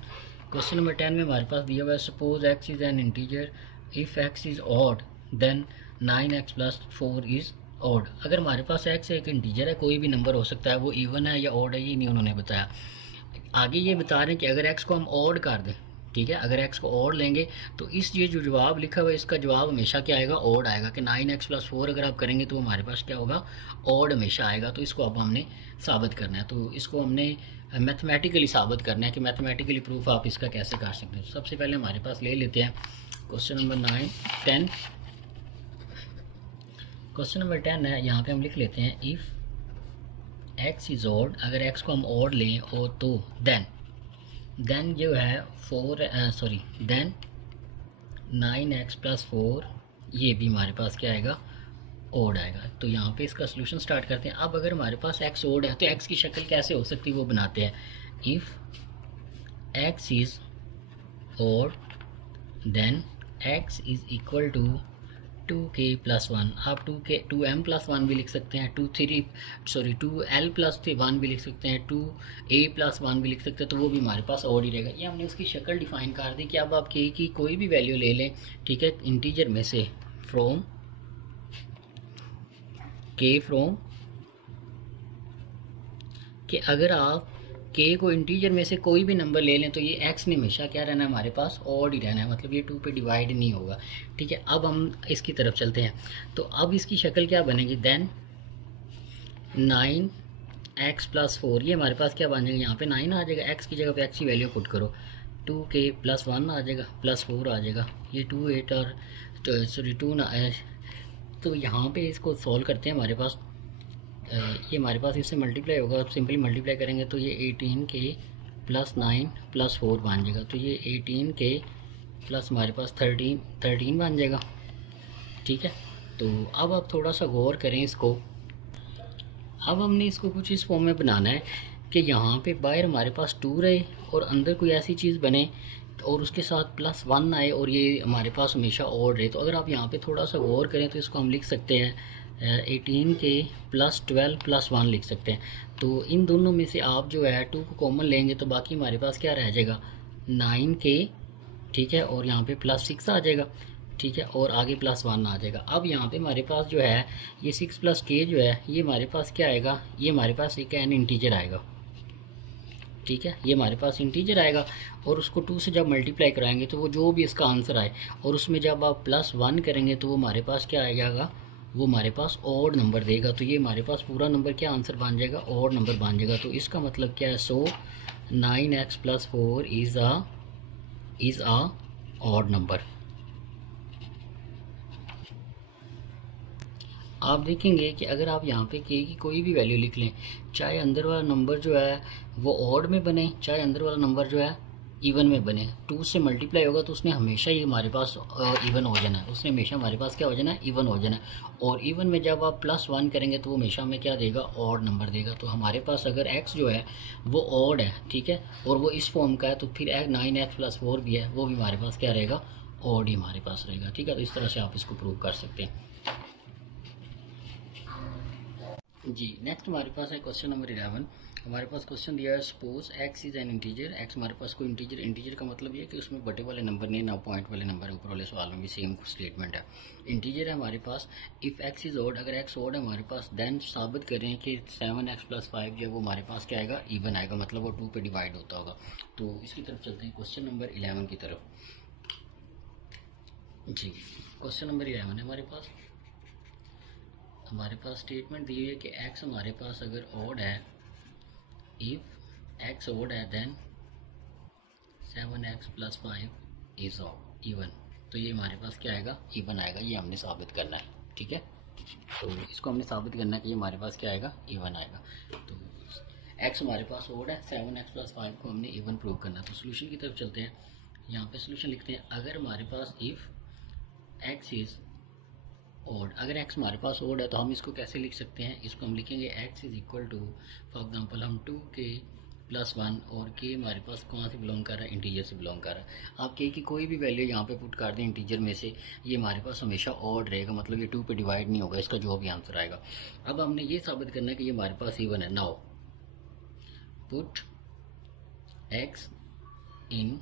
क्वेश्चन नंबर 10 में हमारे पास दिया हुआ है suppose x is an integer, if x is odd then 9x plus 4 is odd. अगर हमारे पास x एक इंटीजर है, कोई भी नंबर हो सकता है, वो इवन है या ऑड है ये नहीं उन्होंने बताया। आगे ये बता रहे हैं कि अगर x को हम ऑड कर दें, ठीक है, अगर x को ऑड लेंगे तो इस ये जो जवाब लिखा हुआ है इसका जवाब हमेशा क्या आएगा, ऑड आएगा। कि 9x प्लस 4 अगर आप करेंगे तो हमारे पास क्या होगा, ऑड हमेशा आएगा। तो इसको अब हमने साबित करना है, तो इसको हमने मैथमेटिकली साबित करना है कि मैथमेटिकली प्रूफ आप इसका कैसे कर सकते हैं। तो सबसे पहले हमारे पास ले लेते हैं क्वेश्चन नंबर 10। क्वेश्चन नंबर 10 है, यहाँ पे हम लिख लेते हैं इफ़ x इज़ ऑड, अगर x को हम ऑड लें और तो देन जो है देन 9x प्लस 4 ये भी हमारे पास क्या आएगा, ऑड आएगा। तो यहाँ पे इसका सोल्यूशन स्टार्ट करते हैं। अब अगर हमारे पास x ऑड है तो x की शक्ल कैसे हो सकती है वो बनाते हैं। If x is odd then x is equal to 2k plus 1। आप 2m प्लस 1 भी लिख सकते हैं, 2l प्लस 1 भी लिख सकते हैं, 2a प्लस 1 भी लिख सकते हैं, तो वो भी हमारे पास ऑड ही रहेगा। ये हमने उसकी शक्ल डिफाइन कर दी कि अब आप k की कोई भी वैल्यू ले लें, ठीक है, इंटीजर में से फ्रॉम कि अगर आप k को इंटीजर में से कोई भी नंबर ले लें तो ये x ने हमेशा क्या रहना है, हमारे पास ऑड ही रहना है, मतलब ये 2 पे डिवाइड नहीं होगा, ठीक है। अब हम इसकी तरफ चलते हैं, तो अब इसकी शक्ल क्या बनेगी, देन 9x प्लस 4 ये हमारे पास क्या बन जाएगा, यहाँ पे 9 आ जाएगा, x की जगह पे x की वैल्यू पुट करो, 2k प्लस 1 आ जाएगा प्लस 4 आ जाएगा, ये 2 8 और 2 ना। तो यहाँ पे इसको सॉल्व करते हैं, हमारे पास ये हमारे पास इससे मल्टीप्लाई होगा, अब सिंपली मल्टीप्लाई करेंगे तो ये 18k प्लस 9 प्लस 4 बन जाएगा, तो ये 18k प्लस हमारे पास 13 बन जाएगा, ठीक है। तो अब आप थोड़ा सा गौर करें इसको। अब हमने इसको कुछ इस फॉर्म में बनाना है कि यहाँ पे बाहर हमारे पास 2 रहे और अंदर कोई ऐसी चीज़ बने और उसके साथ प्लस 1 आए और ये हमारे पास हमेशा ऑड रहे। तो अगर आप यहाँ पे थोड़ा सा गौर करें तो इसको हम लिख सकते हैं 18k प्लस 12 प्लस 1 लिख सकते हैं। तो इन दोनों में से आप जो है 2 को कॉमन लेंगे तो बाकी हमारे पास क्या रह जाएगा, 9k, ठीक है, और यहाँ पे प्लस 6 आ जाएगा, ठीक है, और आगे प्लस 1 आ जाएगा। अब यहाँ पे हमारे पास जो है ये 6 प्लस k जो है ये हमारे पास क्या आएगा, ये हमारे पास एक एन इंटीजर आएगा, ठीक है, ये हमारे पास इंटीजर आएगा और उसको 2 से जब मल्टीप्लाई कराएंगे तो वो जो भी इसका आंसर आए और उसमें जब आप प्लस 1 करेंगे तो वो हमारे पास क्या आ जाएगा, वो हमारे पास ऑड नंबर देगा। तो ये हमारे पास पूरा नंबर क्या आंसर बन जाएगा, ऑड नंबर बन जाएगा। तो इसका मतलब क्या है, so 9x plus 4 is a odd number. आप देखेंगे कि अगर आप यहाँ पे k की कोई भी वैल्यू लिख लें, चाहे अंदर वाला नंबर जो है वो ऑड में बने, चाहे अंदर वाला नंबर जो है इवन में बने, 2 से मल्टीप्लाई होगा तो उसने हमेशा ही हमारे पास इवन हो जाना है, उसने हमेशा हमारे पास क्या हो जाना है, इवन हो जाना है। और इवन में जब आप प्लस 1 करेंगे तो वो हमेशा हमें क्या देगा, ऑड नंबर देगा। तो हमारे पास अगर x जो है वो ऑड है, ठीक है, और वो इस फॉर्म का है, तो फिर 9x प्लस 4 भी है, वो भी हमारे पास क्या रहेगा, ऑड ही हमारे पास रहेगा, ठीक है। तो इस तरह से आप इसको प्रूव कर सकते हैं जी। नेक्स्ट हमारे पास है क्वेश्चन नंबर 11। हमारे पास क्वेश्चन दिया है suppose x is an integer, x हमारे पास कोई इंटीजर का मतलब ये है कि उसमें बटे वाले नंबर नहीं, ना पॉइंट वाले नंबर है। ऊपर वाले सवाल में भी सेम स्टेटमेंट है, इंटीजर है हमारे पास। इफ़ x इज ऑड, अगर x ऑड है हमारे पास, देन साबित करें कि 7x प्लस 5 जो है वो हमारे पास क्या आएगा, इवन आएगा, मतलब वो 2 पे डिवाइड होता होगा। तो इसकी तरफ चलते हैं क्वेश्चन नंबर 11 की तरफ जी। क्वेश्चन नंबर 11 है हमारे पास, हमारे पास स्टेटमेंट दी हुई है कि एक्स हमारे पास अगर ऑड है, इफ एक्स ऑड है देन 7x + 5 इज इवन। तो ये हमारे पास क्या आएगा, इवन आएगा। ये हमने साबित करना है, ठीक है। तो इसको हमने साबित करना है कि ये हमारे पास क्या आएगा, इवन आएगा। तो x हमारे पास ऑड है, 7x + 5 को हमने इवन प्रूव करना है। तो सोल्यूशन की तरफ चलते हैं। यहाँ पे सोल्यूशन लिखते हैं, अगर हमारे पास इफ x इज ऑड, अगर x हमारे पास ऑड है तो हम इसको कैसे लिख सकते हैं, इसको हम लिखेंगे x is equal to, for example हम 2k + 1 और k हमारे पास कहाँ से बिलोंग कर रहा है, इंटीजर से बिलोंग कर रहा है। आप k की कोई भी वैल्यू यहाँ पे पुट कर दें इंटीजर में से, ये हमारे पास हमेशा ऑड रहेगा, मतलब ये 2 पे डिवाइड नहीं होगा, इसका जो भी आंसर आएगा। अब हमने ये साबित करना है कि ये हमारे पास इवन है। नाउ पुट x इन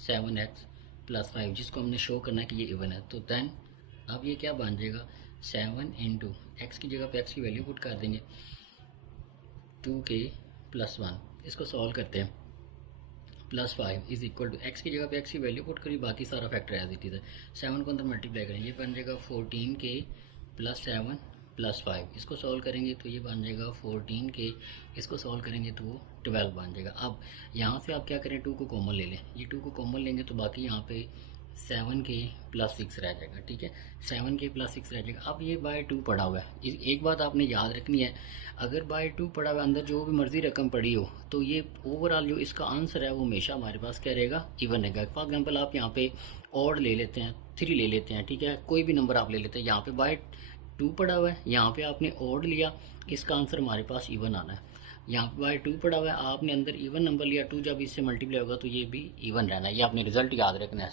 7x + 5, जिसको हमने शो करना है कि ये इवन है। तो देन अब ये क्या बन जाएगा, 7 × x की जगह पे x की वैल्यू पुट कर देंगे, 2k + 1, इसको सॉल्व करते हैं, +5 इज इक्वल टू x की जगह पे x की वैल्यू पुट करिए, बाकी सारा फैक्टर एज इट इज है। 7 को अंदर मल्टीप्लाई करें, ये बन जाएगा 14k + 7 + 5, इसको सॉल्व करेंगे तो ये बन जाएगा 14k, इसको सॉल्व करेंगे तो वो 12 बन जाएगा। अब यहाँ से आप क्या करें, 2 को कॉमन ले लें, ये 2 को कॉमन लेंगे तो बाकी यहाँ पे 7k + 6 रह जाएगा, ठीक है। 7k + 6 रह जाएगा। अब ये बाय 2 पड़ा हुआ है, एक बात आपने याद रखनी है, अगर बाय 2 पड़ा हुआ है, अंदर जो भी मर्जी रकम पड़ी हो, तो ये ओवरऑल जो इसका आंसर है वो हमेशा हमारे पास क्या रहेगा, इवन रहेगा। फॉर एग्जाम्पल आप यहाँ पे ऑड ले लेते हैं, 3 ले लेते हैं, ठीक है, कोई भी नंबर आप ले लेते हैं, यहाँ पे बाय 2 पड़ा हुआ है, यहाँ पे आपने ऑड लिया, इसका आंसर हमारे पास इवन आना है। यहाँ पे बाय 2 पड़ा हुआ है, आपने अंदर इवन नंबर लिया, 2 जब इससे मल्टीप्लाई होगा तो ये भी इवन रहना है, ये आपने रिजल्ट याद रखना है।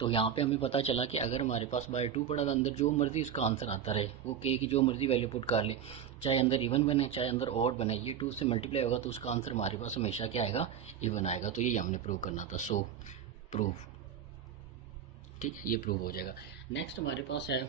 तो यहाँ पे हमें पता चला कि अगर हमारे पास बाय 2 पड़ा हुआ, अंदर जो मर्जी उसका आंसर आता रहे, वो k की जो मर्जी वैल्यू पुट कर ले, चाहे अंदर इवन बने चाहे अंदर ऑड बने, ये 2 से मल्टीप्लाई होगा तो उसका आंसर हमारे पास हमेशा क्या आएगा, इवन आएगा। तो ये हमने प्रूव करना था, सो प्रूव, ठीक है, ये प्रूव हो जाएगा। नेक्स्ट हमारे पास है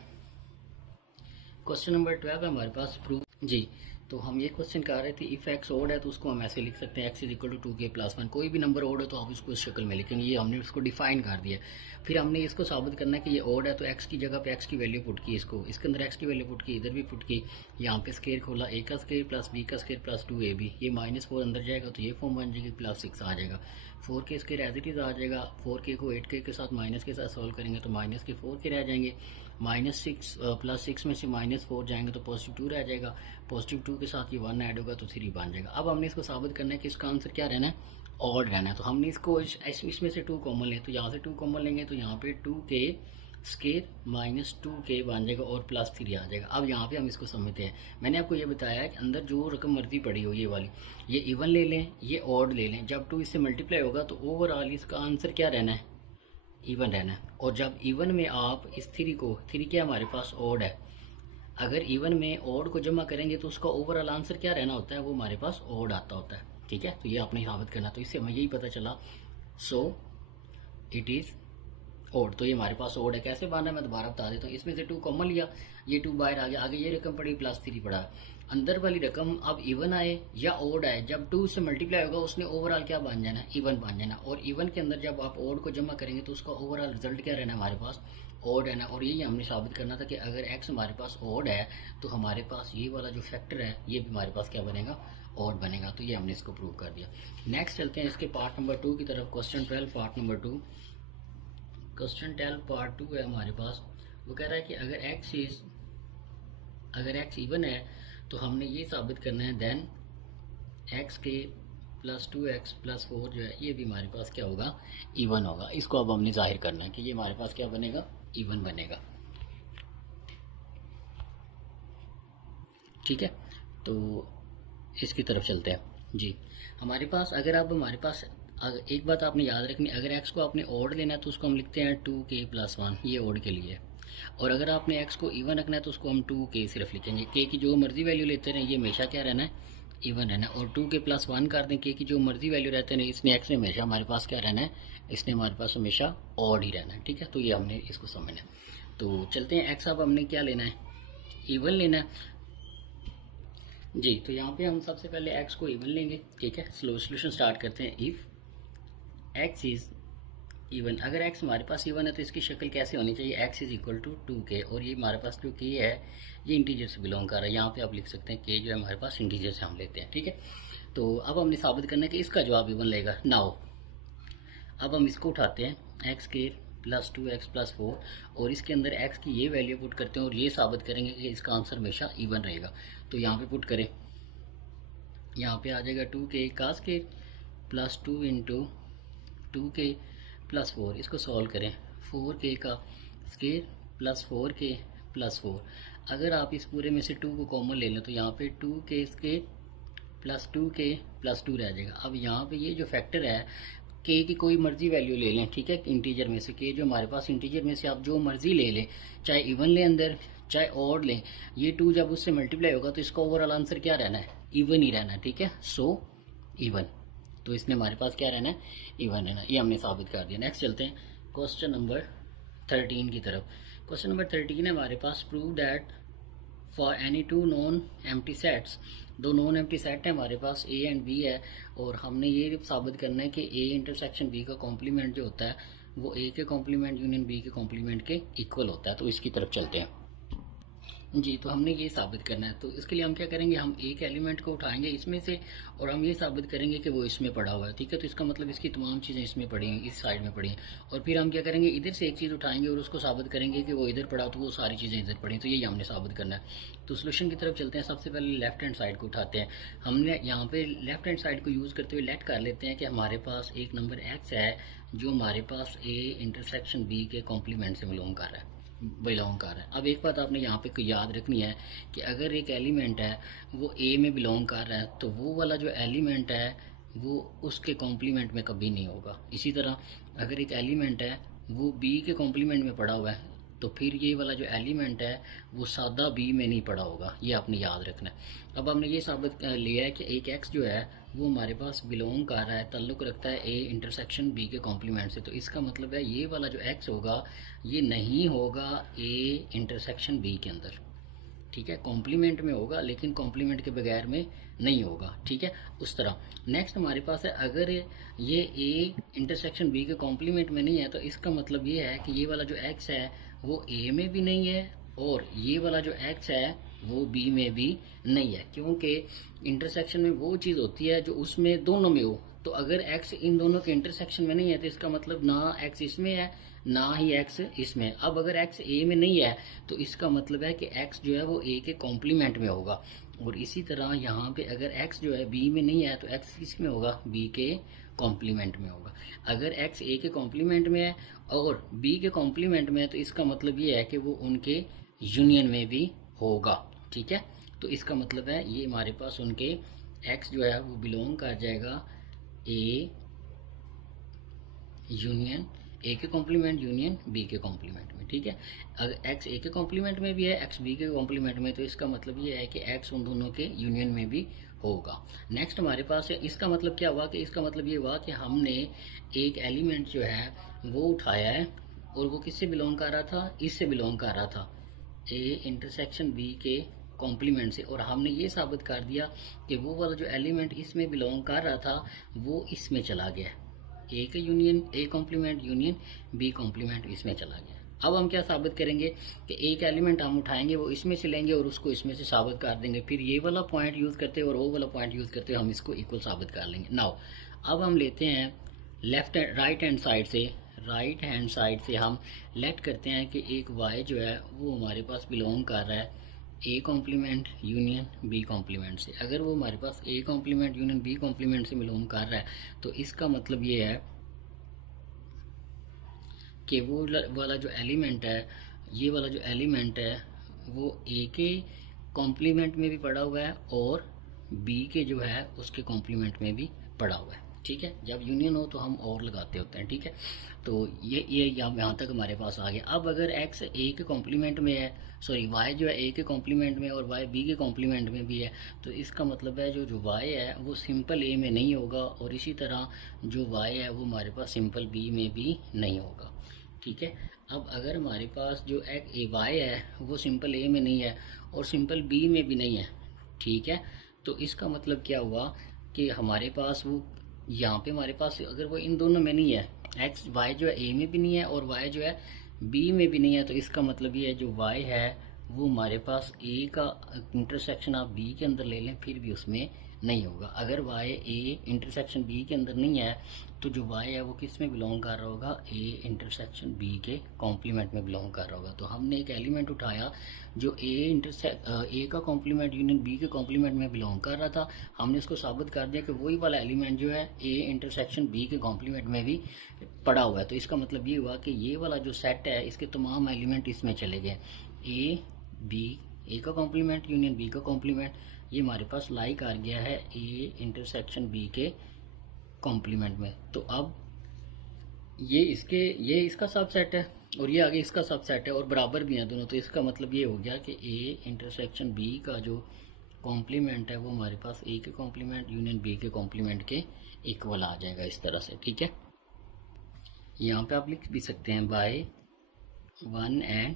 क्वेश्चन नंबर 12 है हमारे पास, प्रूव जी। तो हम ये क्वेश्चन कर रहे थे, इफ x ऑड है तो उसको हम ऐसे लिख सकते हैं, x is equal to 2k + 1, कोई भी नंबर ऑड है तो आप इसको इस शक्ल में लिखेंगे, ये हमने उसको डिफाइन कर दिया। फिर हमने इसको साबित करना है कि ये ऑड है, तो x की जगह पे x की वैल्यू पुट की, इसको इसके अंदर x की वैल्यू पुट की, इधर भी पुट की, यहाँ पे स्केयर खोला, a का स्केयर + b का स्केयर + 2ab, ये -4 अंदर जाएगा तो ये फॉर्म बन जाएगी, +6 आ जाएगा, 4k square as it is आ जाएगा, 4k को 8k के साथ माइनस के साथ सॉल्व करेंगे तो -4k रह जाएंगे, -6 +6 में से -4 जाएंगे तो +2 रह जाएगा, +2 के साथ ये 1 ऐड होगा तो 3 बन जाएगा। अब हमने इसको साबित करना है कि इसका आंसर क्या रहना है, ऑड रहना है। तो हमने इसको इसमें से 2 कॉमन लें, तो यहाँ से 2 कॉमन लेंगे तो यहाँ पे 2k स्केयर -2k बन जाएगा और +3 आ जाएगा। अब यहाँ पे हम इसको समझते हैं, मैंने आपको ये बताया है कि अंदर जो रकम मर्जी पड़ी हो, ये वाली, ये इवन ले लें, ये ऑड ले लें, जब 2 इससे मल्टीप्लाई होगा तो ओवरऑल इसका आंसर क्या रहना है, इवन रहना है। और जब इवन में आप इस 3 क्या हमारे पास ऑड है, अगर इवन में ऑड को जमा करेंगे तो उसका ओवरऑल आंसर क्या रहना होता है, वो हमारे पास ऑड आता होता है, ठीक है। तो ये आपने साबित करना, तो इससे हमें यही पता चला, सो इट इज ऑड। तो ये हमारे पास ऑड है। कैसे बना है मैं दोबारा बता देता हूँ, इसमें से 2 कॉमन लिया, ये 2 बाहर आ गया, आगे ये रकम पड़ी +3 पड़ा, अंदर वाली रकम अब इवन आए या ऑड आए, जब 2 से मल्टीप्लाई होगा उसने ओवरऑल क्या बन जाना, इवन बन जाना। और इवन के अंदर जब आप ऑड को जमा करेंगे तो उसका ओवरऑल रिजल्ट क्या रहना, हमारे पास ऑड है ना। और यही हमने साबित करना था कि अगर x हमारे पास ऑड है तो हमारे पास ये वाला जो फैक्टर है ये भी हमारे पास क्या बनेगा, ऑड बनेगा। तो ये हमने इसको प्रूव कर दिया। नेक्स्ट चलते हैं इसके पार्ट नंबर 2 की तरफ, question 12 part number 2। Question 12 part 2 है हमारे पास, वो कह रहा है कि अगर x इवन है तो हमने ये साबित करना है, देन x के +2x + 4 जो है ये भी हमारे पास क्या होगा, इवन होगा। इसको अब हमने जाहिर करना है कि ये हमारे पास क्या बनेगा, इवन बनेगा, ठीक है। तो इसकी तरफ चलते हैं जी। हमारे पास अगर अब हमारे पास एक बात आपने याद रखनी, अगर x को आपने ऑड लेना है तो उसको हम लिखते हैं 2k + 1, ये ऑड के लिए। और अगर आपने x को इवन रखना है तो उसको हम 2k सिर्फ लिखेंगे, k की जो मर्जी वैल्यू लेते रहे, ये हमेशा क्या रहना है, इवन रहना है। और 2k + 1 कर दें, k की जो मर्जी वैल्यू रहते हैं, इसने x में हमेशा हमारे पास क्या रहना है, इसने हमारे पास हमेशा ऑड ही रहना है, ठीक है। तो ये हमने इसको समझना है। तो चलते हैं, x अब हमने क्या लेना है, इवन लेना है जी। तो यहाँ पे हम सबसे पहले x को इवन लेंगे, ठीक है। सोल्यूशन स्टार्ट करते हैं। If x is even. अगर एक्स हमारे पास इवन है तो इसकी शक्ल कैसे होनी चाहिए, x is equal to 2k, और ये हमारे पास जो के है ये इंटीजर से बिलोंग कर रहा है। यहाँ पे आप लिख सकते हैं के जो है हमारे पास इंटीजर से हम लेते हैं, ठीक है। तो अब हमने साबित करना है कि इसका जवाब इवन लेगा। नाउ अब हम इसको उठाते हैं एक्स के प्लस 2x प्लस 4, और इसके अंदर x की ये वैल्यू पुट करते हैं और ये साबित करेंगे कि इसका आंसर हमेशा इवन रहेगा। तो यहाँ पे पुट करें, यहाँ पे आ जाएगा 2k कास के प्लस 2 इंटू 2k प्लस 4। इसको सॉल्व करें, 4k का स्केयर प्लस 4k प्लस 4। अगर आप इस पूरे में से 2 को कॉमन ले लें तो यहाँ पे 2k square plus 2k plus 2 रह जाएगा। अब यहाँ पे ये जो फैक्टर है k की कोई मर्जी वैल्यू ले लें, ठीक है, इंटीजर में से k जो हमारे पास इंटीजर में से आप जो मर्जी ले लें, चाहे इवन लें अंदर चाहे ऑड लें, ये 2 जब उससे मल्टीप्लाई होगा तो इसका ओवरऑल आंसर क्या रहना है, इवन ही रहना है, ठीक है। सो इवन, तो इसमें हमारे पास क्या रहना है, इवन रहना। ये हमने साबित कर दिया। नेक्स्ट चलते हैं क्वेश्चन नंबर 13 की तरफ। क्वेश्चन नंबर 13 है हमारे पास, prove that for any two non empty sets, दो नॉन एम्प्टी सेट है हमारे पास ए एंड बी है, और हमने ये साबित करना है कि ए इंटरसेक्शन बी का कॉम्प्लीमेंट जो होता है वो ए के कॉम्प्लीमेंट यूनियन बी के कॉम्प्लीमेंट के इक्वल होता है। तो इसकी तरफ चलते हैं जी। तो हमने ये साबित करना है, तो इसके लिए हम क्या करेंगे, हम एक एलिमेंट को उठाएंगे इसमें से और हम ये साबित करेंगे कि वो इसमें पड़ा हुआ है, ठीक है। तो इसका मतलब इसकी तमाम चीज़ें इसमें पड़ी हैं, इस साइड में पड़ी हैं, और फिर हम क्या करेंगे, इधर से एक चीज़ उठाएंगे और उसको साबित करेंगे कि वो इधर पड़ा तो वो सारी चीज़ें इधर पड़ी। तो यही हमने साबित करना है। तो सोल्यूशन की तरफ चलते हैं। सबसे पहले लेफ्ट हैंड साइड को उठाते हैं। हमने यहाँ पे लेफ्ट हैंड साइड को यूज़ करते हुए लेट कर लेते हैं कि हमारे पास एक नंबर एक्स है जो हमारे पास ए इंटरसेक्शन बी के कॉम्प्लीमेंट से बिलोंग कर रहा है। अब एक बात आपने यहाँ पे याद रखनी है कि अगर एक एलिमेंट है वो ए में बिलोंग कर रहा है तो वो वाला जो एलिमेंट है वो उसके कॉम्प्लीमेंट में कभी नहीं होगा। इसी तरह अगर एक एलिमेंट है वो बी के कॉम्प्लीमेंट में पड़ा हुआ है तो फिर ये वाला जो एलिमेंट है वो सादा बी में नहीं पड़ा होगा, ये आपने याद रखना है। अब हमने ये साबित लिया है कि एक एक्स जो है वो हमारे पास बिलोंग कर रहा है, ताल्लुक़ रखता है ए इंटरसेक्शन बी के कॉम्प्लीमेंट से। तो इसका मतलब है ये वाला जो एक्स होगा ये नहीं होगा ए इंटरसेक्शन बी के अंदर, ठीक है, कॉम्प्लीमेंट में होगा लेकिन कॉम्प्लीमेंट के बगैर में नहीं होगा, ठीक है। उस तरह नेक्स्ट हमारे पास है, अगर ये ए इंटरसेक्शन बी के कॉम्प्लीमेंट में नहीं है तो इसका मतलब ये है कि ये वाला जो एक्स है वो ए में भी नहीं है और ये वाला जो एक्स है वो बी में भी नहीं है, क्योंकि इंटरसेक्शन में वो चीज़ होती है जो उसमें दोनों में हो। तो अगर x इन दोनों के इंटरसेक्शन में नहीं है तो इसका मतलब ना x इसमें है ना ही x इसमें। अब अगर x a में नहीं है तो इसका मतलब है कि x जो है वो a के कॉम्प्लीमेंट में होगा, और इसी तरह यहाँ पे अगर x जो है b में नहीं है तो x किसमें होगा, b के कॉम्प्लीमेंट में होगा। अगर x a के कॉम्प्लीमेंट में है और b के कॉम्प्लीमेंट में है तो इसका मतलब ये है कि वो उनके यूनियन में भी होगा, ठीक है। तो इसका मतलब है ये हमारे पास उनके x जो है वो बिलोंग कर जाएगा ए यूनियन ए के कॉम्प्लीमेंट यूनियन बी के कॉम्प्लीमेंट में, ठीक है। अगर एक्स ए के कॉम्प्लीमेंट में भी है एक्स बी के कॉम्प्लीमेंट में तो इसका मतलब ये है कि एक्स उन दोनों के यूनियन में भी होगा। नेक्स्ट हमारे पास है, इसका मतलब क्या हुआ कि इसका मतलब ये हुआ कि हमने एक एलिमेंट जो है वो उठाया है और वो किससे बिलोंग कर रहा था, इससे बिलोंग कर रहा था ए इंटरसेक्शन बी के कॉम्प्लीमेंट से, और हमने ये साबित कर दिया कि वो वाला जो एलिमेंट इसमें बिलोंग कर रहा था वो इसमें चला गया, ए के union A complement union B complement इसमें चला गया। अब हम क्या साबित करेंगे कि एक एलिमेंट हम उठाएंगे वो इसमें से लेंगे और उसको इसमें से साबित कर देंगे, फिर ये वाला पॉइंट यूज करते और वो वाला पॉइंट यूज करते हम इसको इक्वल साबित कर लेंगे। नाउ अब हम लेते हैं राइट हैंड साइड से हम लेट करते हैं कि एक y जो है वो हमारे पास बिलोंग कर रहा है A complement union B complement से। अगर वो हमारे पास A complement union B complement से बिलोंग कर रहा है तो इसका मतलब ये है कि वो वाला जो एलिमेंट है, ये वाला जो एलिमेंट है वो ए के कॉम्प्लीमेंट में भी पड़ा हुआ है और बी के जो है उसके कॉम्प्लीमेंट में भी पड़ा हुआ है, ठीक है। जब यूनियन हो तो हम और लगाते होते हैं, ठीक है। तो ये यहाँ तक हमारे पास आ गया। अब अगर x a के कॉम्प्लीमेंट में है, सॉरी y जो है a के कॉम्प्लीमेंट में और y b के कॉम्प्लीमेंट में भी है, तो इसका मतलब है जो y है वो सिंपल a में नहीं होगा और इसी तरह जो y है वो हमारे पास सिंपल b में भी नहीं होगा, ठीक है। अब अगर हमारे पास जो y है वो सिंपल a में नहीं है और सिंपल b में भी नहीं है, ठीक है, तो इसका मतलब क्या हुआ कि हमारे पास वो यहाँ पे हमारे पास अगर वो इन दोनों में नहीं है, एक्स वाई जो है ए में भी नहीं है और वाई जो है बी में भी नहीं है, तो इसका मतलब ये है जो वाई है वो हमारे पास ए का इंटरसेक्शन आप बी के अंदर ले लें फिर भी उसमें नहीं होगा। अगर वाई ए इंटरसेक्शन बी के अंदर नहीं है तो जो वाई है वो किस में बिलोंग कर रहा होगा, ए इंटरसेक्शन बी के कॉम्प्लीमेंट में बिलोंग कर रहा होगा। तो हमने एक एलिमेंट उठाया जो ए का कॉम्प्लीमेंट यूनियन बी के कॉम्प्लीमेंट में बिलोंग कर रहा था, हमने इसको साबित कर दिया कि वही वाला एलिमेंट जो है ए इंटरसेक्शन बी के कॉम्प्लीमेंट में भी पड़ा हुआ है। तो इसका मतलब ये हुआ कि ये वाला जो सेट है इसके तमाम एलिमेंट इसमें चले गए, ए बी, ए का कॉम्प्लीमेंट यूनियन बी का कॉम्प्लीमेंट, ये हमारे पास लाइक आ गया है ए इंटरसेक्शन बी के कॉम्प्लीमेंट में। तो अब ये इसका सबसेट है और ये आगे इसका सबसेट है और बराबर भी हैं दोनों, तो इसका मतलब ये हो गया कि ए इंटरसेक्शन बी का जो कॉम्प्लीमेंट है वो हमारे पास ए के कॉम्प्लीमेंट यूनियन बी के कॉम्प्लीमेंट के इक्वल आ जाएगा इस तरह से। ठीक है, यहाँ पे आप लिख भी सकते हैं बाय 1 एंड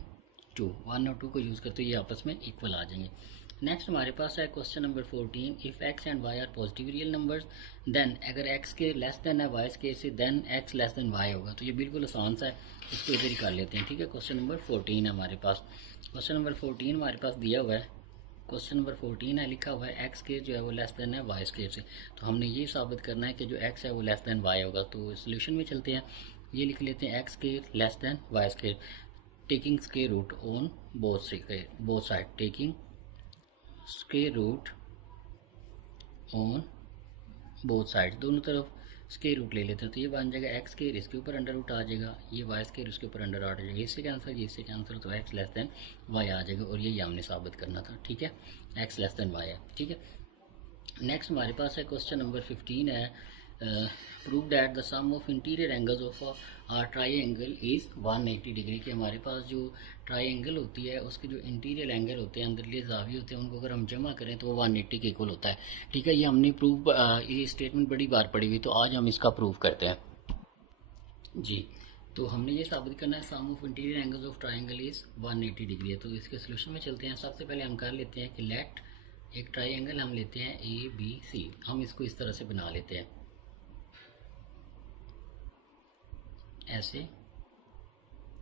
2, 1 और 2 को यूज करते ये आपस में इक्वल आ जाएंगे। नेक्स्ट हमारे पास है question number 14, if x and y are positive real numbers then, अगर x के लेस देन है y के से then x less than y होगा। तो ये बिल्कुल आसान सा है, इसको इधर ही कर लेते हैं। ठीक है, क्वेश्चन नंबर 14 है हमारे पास। क्वेश्चन नंबर 14 हमारे पास दिया हुआ है, क्वेश्चन नंबर 14 है, लिखा हुआ है x स्केयर जो है वो लेस देन है y स्केयर से। तो हमने ये साबित करना है कि जो x है वो लेस देन y होगा। तो सोल्यूशन में चलते हैं, ये लिख लेते हैं x square less than y square, taking square root on both side, taking square root on both side, दोनों तरफ स्क्वायर रूट ले लेते हैं। तो ये बन जाएगा एक्स स्क्वायर, इसके ऊपर अंडर रूट आ जाएगा, ये वाई स्क्वायर उसके ऊपर अंडर रूट आ जाएगा, इससे कैंसिल ये इससे कैंसिल, तो एक्स लेस देन वाई आ जाएगा और ये हमने साबित करना था। ठीक है, एक्स लेस देन वाई है। ठीक है, नेक्स्ट हमारे पास है क्वेश्चन नंबर 15 है, prove that the sum of interior angles of a triangle is 180 degree. के हमारे पास जो ट्राइंगल होती है उसके जो इंटीरियर एंगल होते हैं, अंदरले जावी होते हैं, उनको अगर हम जमा करें तो वो 180 के इक्वल होता है। ठीक है, ये हमने प्रूव ये स्टेटमेंट बड़ी बार पढ़ी हुई, तो आज हम इसका प्रूव करते हैं जी। तो हमने ये साबित करना है sum of interior angles of triangle is 180 degree है। तो इसके सोल्यूशन में चलते हैं। सबसे पहले हम कर लेते हैं कि लेट एक ट्राइंगल हम लेते हैं ए बी सी, हम इसको इस तरह से बना लेते हैं ऐसे,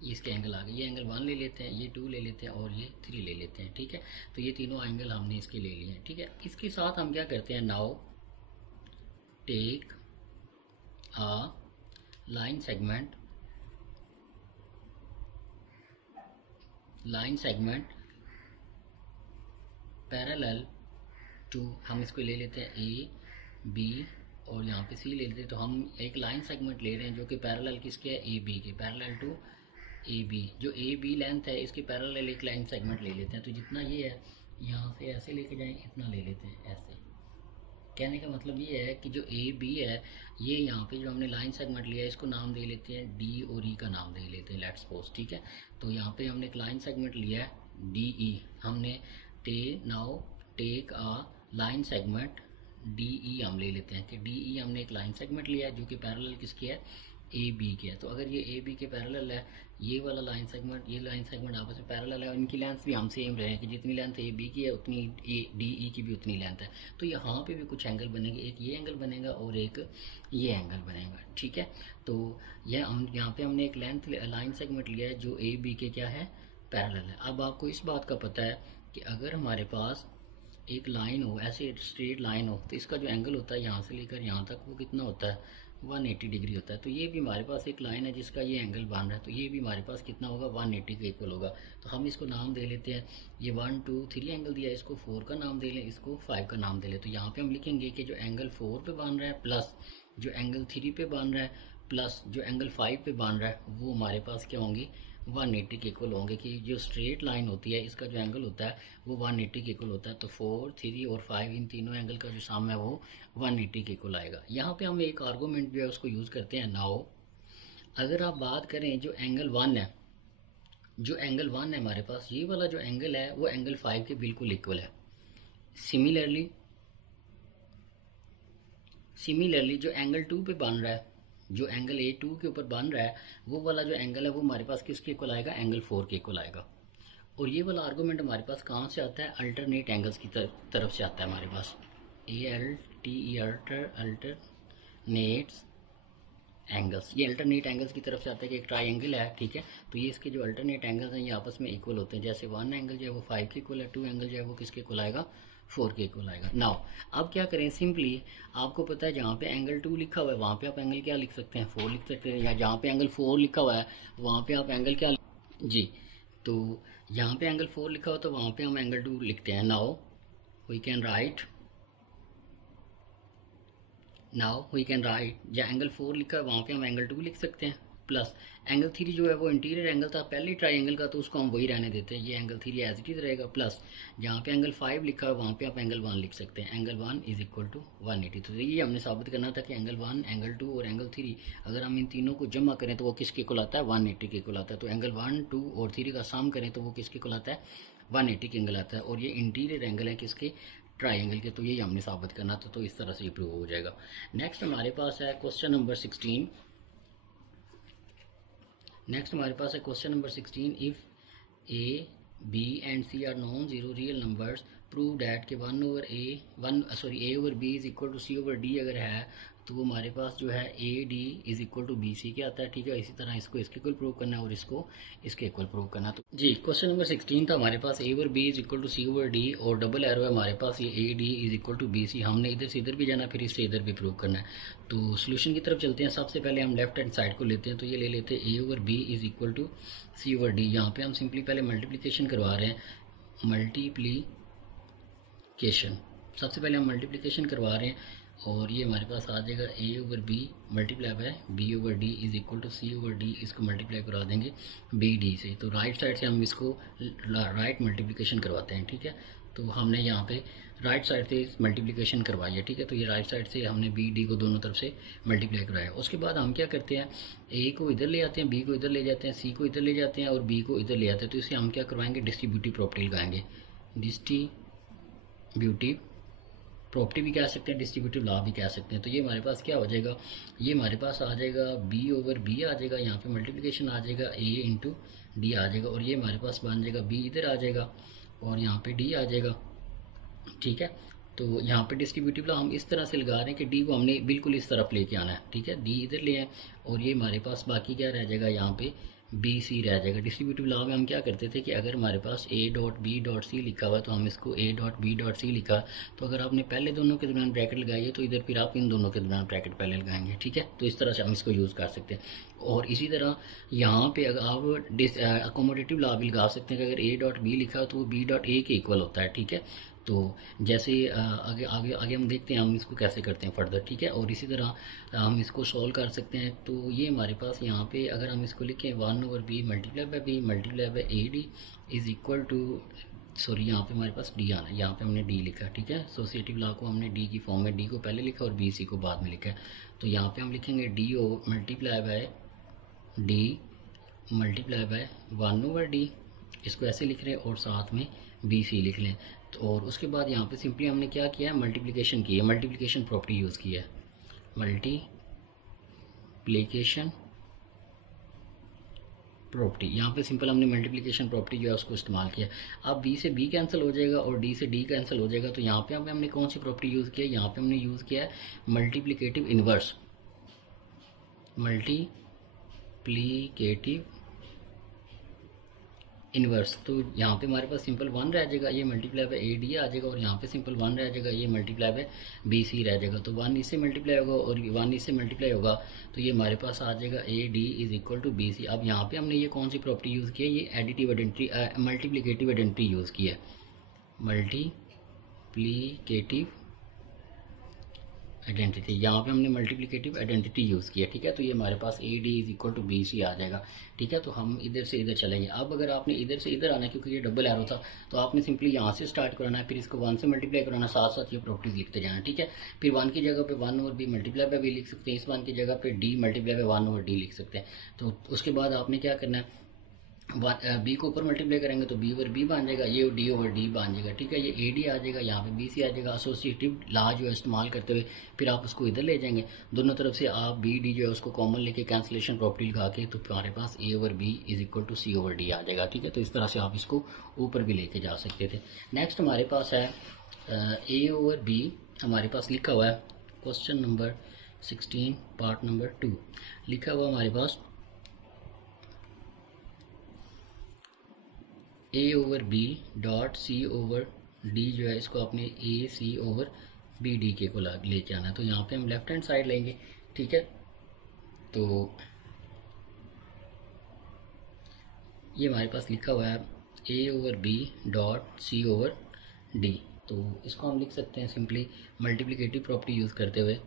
इसके एंगल आ गए, ये एंगल 1 ले लेते हैं, ये 2 ले लेते हैं और ये 3 ले लेते हैं। ठीक है, तो ये तीनों एंगल हमने इसके ले लिए हैं। ठीक है, इसके साथ हम क्या करते हैं, now take a line segment parallel to, हम इसको ले लेते हैं ए बी और यहाँ पे सी ले लेते हैं। तो हम एक लाइन सेगमेंट ले रहे हैं जो कि पैरेलल किसके है, ए बी के, पैरेलल टू ए बी, जो ए बी लेंथ है इसके पैरेलल एक लाइन सेगमेंट ले लेते हैं। तो जितना ये है यहाँ से ऐसे लेके जाएं इतना ले लेते हैं ऐसे। कहने का मतलब ये है कि जो ए बी है ये यहाँ पे जो हमने लाइन सेगमेंट लिया है इसको नाम दे लेते हैं डी और ई का नाम दे लेते हैं, लेट्स सपोज। ठीक है, तो यहाँ पे हमने एक लाइन सेगमेंट लिया है डी ई, हमने now take a line segment D E हम ले लेते हैं कि डी ई हमने एक लाइन सेगमेंट लिया है जो कि पैरेलल किसकी है, ए बी के है। तो अगर ये ए बी के पैरेलल है, ये वाला लाइन सेगमेंट ये लाइन सेगमेंट आपस में पैरेलल है और इनकी लेंथ भी हम सेम रहे कि जितनी लेंथ ए बी की है उतनी ए डी ई की भी उतनी लेंथ है। तो यहाँ पे भी कुछ एंगल बनेंगे, एक ये एंगल बनेगा और एक ये एंगल बनेगा। ठीक है, तो यह हम यहाँ पे हमने एक लाइन सेगमेंट लिया है जो ए बी के क्या है, पैरेलल है। अब आपको इस बात का पता है कि अगर हमारे पास एक लाइन हो, ऐसे स्ट्रेट लाइन हो, तो इसका जो एंगल होता है यहाँ से लेकर यहाँ तक वो कितना होता है, 180 डिग्री होता है। तो ये भी हमारे पास एक लाइन है जिसका ये एंगल बन रहा है, तो ये भी हमारे पास कितना होगा, 180 के इक्वल होगा। तो हम इसको नाम दे लेते हैं, ये 1 2 3 एंगल दिया है, इसको 4 का नाम दे लें, इसको 5 का नाम दे लें। तो यहाँ पे हम लिखेंगे कि जो एंगल 4 पे बन रहा है प्लस जो एंगल 3 पे बन रहा है प्लस जो एंगल 5 पे बन रहा है वो हमारे पास क्या होंगे, 180 के इक्वल होंगे। कि जो स्ट्रेट लाइन होती है इसका जो एंगल होता है वो 180 के इक्वल होता है। तो 4 3 और 5 इन तीनों एंगल का जो सम है वो 180 के इक्वल आएगा। यहाँ पे हम एक आर्गूमेंट जो है उसको यूज़ करते हैं। नाउ अगर आप बात करें जो एंगल 1 है, जो एंगल 1 है हमारे पास, ये वाला जो एंगल है वो एंगल 5 के बिल्कुल इक्वल है। सिमिलरली जो एंगल 2 पे बन रहा है, जो एंगल A2 के ऊपर बन रहा है वो वाला जो एंगल है वो हमारे पास किसके इक्वल आएगा, एंगल 4 के इक्वल आएगा। और ये वाला आर्गूमेंट हमारे पास कहाँ से आता है, अल्टरनेट एंगल्स की तरफ से आता है हमारे पास। ALTE alternates angles. ये अल्टरनेट एंगल्स की तरफ से आता है कि एक ट्राइंगल है, ठीक है, तो ये इसके जो अल्टरनेट एंगल्स हैं ये आपस में इक्वल होते हैं। जैसे 1 एंगल जो है वो 5 के इक्वल है, 2 एंगल जो है वो किसके इक्वल आएगा, 4 के इक्वल आएगा। नाउ अब क्या करें, सिंपली आपको पता है जहाँ पे एंगल 2 लिखा हुआ है वहाँ पे आप एंगल क्या लिख सकते हैं, 4 लिख सकते हैं, या जहाँ पे एंगल 4 लिखा हुआ है वहाँ पे आप एंगल क्या जी, तो यहाँ पे एंगल 4 लिखा हुआ तो वहाँ पे हम एंगल 2 लिखते हैं। नाउ वी कैन राइट जहाँ एंगल 4 लिखा है वहाँ पे हम एंगल 2 लिख सकते हैं, प्लस एंगल 3 जो है वो इंटीरियर एंगल था पहले ट्राइंगल का, तो उसको हम वही रहने देते हैं, ये एंगल 3 एज इट इज रहेगा, प्लस जहाँ पे एंगल 5 लिखा है वहाँ पे आप एंगल 1 लिख सकते हैं, एंगल 1 इज इक्वल टू 180। तो ये हमने साबित करना था कि एंगल 1, एंगल 2 और एंगल 3 अगर हम इन तीनों को जमा करें तो वो किसके इक्वल आता है, 180 के इक्वल आता है। तो एंगल 1, 2 और 3 का सम करें तो वो किसके इक्वल आता है, 180 के एंगल आता है, और ये इंटीरियर एंगल है किसके, ट्राइंगल के। तो ये हमने साबित करना था, तो इस तरह से ये प्रूव हो जाएगा। नेक्स्ट हमारे पास है क्वेश्चन नंबर 16। नेक्स्ट हमारे पास है question number 16। If A B and C are non zero real numbers prove that के A over B is equal to C over D अगर है तो वो हमारे पास जो है A D is equal to B C क्या आता है, ठीक है। इसी तरह इसको इसके इक्वल प्रूव करना है और इसको इसके इक्वल प्रूव करना है। तो जी क्वेश्चन नंबर 16 था हमारे पास A over B is equal to C over D, और डबल एरो है हमारे पास ये A D is equal to B C. हमने इधर से इधर भी जाना फिर इससे इधर भी प्रूव करना है। तो सोल्यूशन की तरफ चलते हैं। सबसे पहले हम लेफ्ट हैंड साइड को लेते हैं, तो ये ले लेते हैं A over B is equal to C over D. यहाँ पे हम सिंपली पहले मल्टीप्लीकेशन करवा रहे हैं, मल्टीप्लीकेशन, सबसे पहले हम मल्टीप्लीकेशन करवा रहे हैं, और ये हमारे पास आ जाएगा A over B multiply by B over D is equal to C over D. इसको मल्टीप्लाई करा देंगे बी डी से, तो राइट साइड से हम इसको राइट मल्टीप्लिकेशन करवाते हैं, ठीक है। तो हमने यहाँ पे राइट साइड से मल्टीप्लिकेशन करवाई है, ठीक है। तो ये राइट साइड से हमने बी डी को दोनों तरफ से मल्टीप्लाई कराया। उसके बाद हम क्या करते हैं, ए को इधर ले आते हैं, बी को इधर ले जाते हैं, सी को इधर ले जाते हैं और बी को इधर ले आते हैं। तो इसे हम क्या करवाएंगे, डिस्ट्रीब्यूटिव प्रॉपर्टी लगाएंगे। डिस्ट्रीब्यूटिव प्रॉपर्टी भी कह सकते हैं, डिस्ट्रीब्यूटिव लॉ भी कह सकते हैं। तो ये हमारे पास क्या हो जाएगा, ये हमारे पास आ जाएगा बी ओवर बी आ जाएगा, यहाँ पे मल्टीप्लिकेशन आ जाएगा ए इंटू डी आ जाएगा, और ये हमारे पास बन जाएगा बी इधर आ जाएगा और यहाँ पे डी आ जाएगा, ठीक है। तो यहाँ पे डिस्ट्रीब्यूटिव लॉ हम इस तरह से लगा रहे हैं कि डी को हमने बिल्कुल इस तरफ लेके आना है, ठीक है। डी इधर ले आए और ये हमारे पास बाकी क्या रह जाएगा, यहाँ पे बी सी रह जाएगा। डिस्ट्रीब्यूटिव लॉ में हम क्या करते थे कि अगर हमारे पास A dot B dot C लिखा हुआ है तो हम इसको A dot B dot C लिखा, तो अगर आपने पहले दोनों के दरमियान ब्रैकेट लगाई है तो इधर फिर आप इन दोनों के दरमियान ब्रैकेट पहले लगाएंगे, ठीक है। तो इस तरह से हम इसको यूज़ कर सकते हैं। और इसी तरह यहाँ पे अगर आप अकोमोडेटिव लॉ भी लगा सकते हैं कि अगर ए डॉट बी लिखा तो वो बी डॉट ए के इक्वल होता है, ठीक है। तो जैसे आगे आगे आगे हम देखते हैं हम इसको कैसे करते हैं फर्दर, ठीक है। और इसी तरह हम इसको सॉल्व कर सकते हैं। तो ये हमारे पास यहाँ पे अगर हम इसको लिखें 1 over B multiply by B multiply by A D is equal to, sorry यहाँ पे हमारे पास डी आना है, यहाँ पे हमने डी लिखा, ठीक है। एसोसिएटिव लॉ को हमने डी की फॉर्म में डी को पहले लिखा और बी सी को बाद में लिखा है। तो यहाँ पे हम लिखेंगे D O multiply by D multiply by 1 over D, इसको ऐसे लिख रहे हैं और साथ में बी सी लिख लें। तो और उसके बाद यहाँ पे सिंपली हमने क्या किया है, मल्टीप्लिकेशन की है, मल्टीप्लिकेशन प्रॉपर्टी यूज़ की है, मल्टीप्लिकेशन प्रॉपर्टी। यहाँ पे सिंपल हमने मल्टीप्लिकेशन प्रॉपर्टी जो है उसको इस्तेमाल किया। अब बी से बी कैंसिल हो जाएगा और डी से डी कैंसिल हो जाएगा। तो यहाँ पे हमने कौन सी प्रॉपर्टी यूज़ किया है, यहाँ पे हमने यूज़ किया है मल्टीप्लिकेटिव इनवर्स, मल्टीप्लिकेटिव इनवर्स। तो यहाँ पे हमारे पास सिंपल 1 रह जाएगा, ये मल्टीप्लाई बाय ए डी आ जाएगा, और यहाँ पे सिंपल 1 रह जाएगा, ये मल्टीप्लाई बाय बी सी रह जाएगा। तो 1 इससे मल्टीप्लाई होगा और 1 इससे मल्टीप्लाई होगा, तो ये हमारे पास आ जाएगा A D is equal to B C. अब यहाँ पे हमने ये कौन सी प्रॉपर्टी यूज़ की है, ये additive identity multiplicative identity use की है, मल्टीप्लिकेटिव आइडेंटिटी। यहाँ पे हमने मल्टीप्लिकेटिव आइडेंटिटी यूज़ किया, ठीक है। तो ये हमारे पास A D is equal to B C आ जाएगा, ठीक है। तो हम इधर से इधर चलेंगे। अब अगर आपने इधर से इधर आना है, क्योंकि ये डबल एरो था, तो आपने सिंपली यहाँ से स्टार्ट कराना है, फिर इसको 1 से मल्टीप्लाई कराना, साथ साथ ये प्रॉपर्टीज लिखते जाना, ठीक है। फिर 1 की जगह पे 1 over B multiply by B लिख सकते हैं, इस 1 की जगह पे D multiply by 1 over D लिख सकते हैं। तो उसके बाद आपने क्या करना है, बी को ऊपर मल्टीप्लाई करेंगे तो बी ओवर बी बन जाएगा, ये डी ओवर डी बन जाएगा, ठीक है। ये ए डी आ जाएगा, यहाँ पे बी सी आ जाएगा। एसोसिएटिव लॉ जो है इस्तेमाल करते हुए फिर आप उसको इधर ले जाएंगे, दोनों तरफ से आप बी डी जो है उसको कॉमन लेके कैंसिलेशन प्रॉपर्टी लगा के, तो हमारे पास A over B is equal to C over D आ जाएगा, ठीक है। तो इस तरह से आप इसको ऊपर भी लेके जा सकते थे। नेक्स्ट हमारे पास है ए ओवर बी, हमारे पास लिखा हुआ है क्वेश्चन नंबर 16 पार्ट नंबर 2 लिखा हुआ हमारे पास A over B dot C over D जो है इसको आपने A C over B D के को लेके आना है। तो यहाँ पे हम लेफ्ट हैंड साइड लेंगे, ठीक है। तो ये हमारे पास लिखा हुआ है A over B dot C over D. तो इसको हम लिख सकते हैं सिंपली मल्टीप्लिकेटिव प्रॉपर्टी यूज़ करते हुए,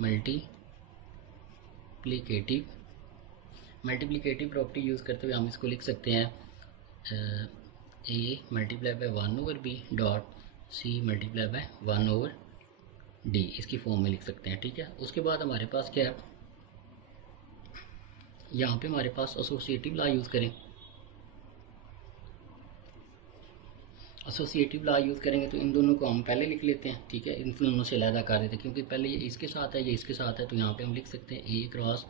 मल्टीप्लिकेटिव प्रॉपर्टी यूज़ करते हुए हम इसको लिख सकते हैं A multiply by 1 over B dot C multiply by 1 over D, इसकी फॉर्म में लिख सकते हैं, ठीक है। उसके बाद हमारे पास क्या है, यहाँ पे हमारे पास एसोसिएटिव लॉ यूज़ करें। एसोसिएटिव लॉ यूज़ करेंगे तो इन दोनों को हम पहले लिख लेते हैं, ठीक है। इन दोनों से अलग कर देते हैं क्योंकि पहले ये इसके साथ है, ये इसके साथ है। तो यहाँ पे हम लिख सकते हैं A cross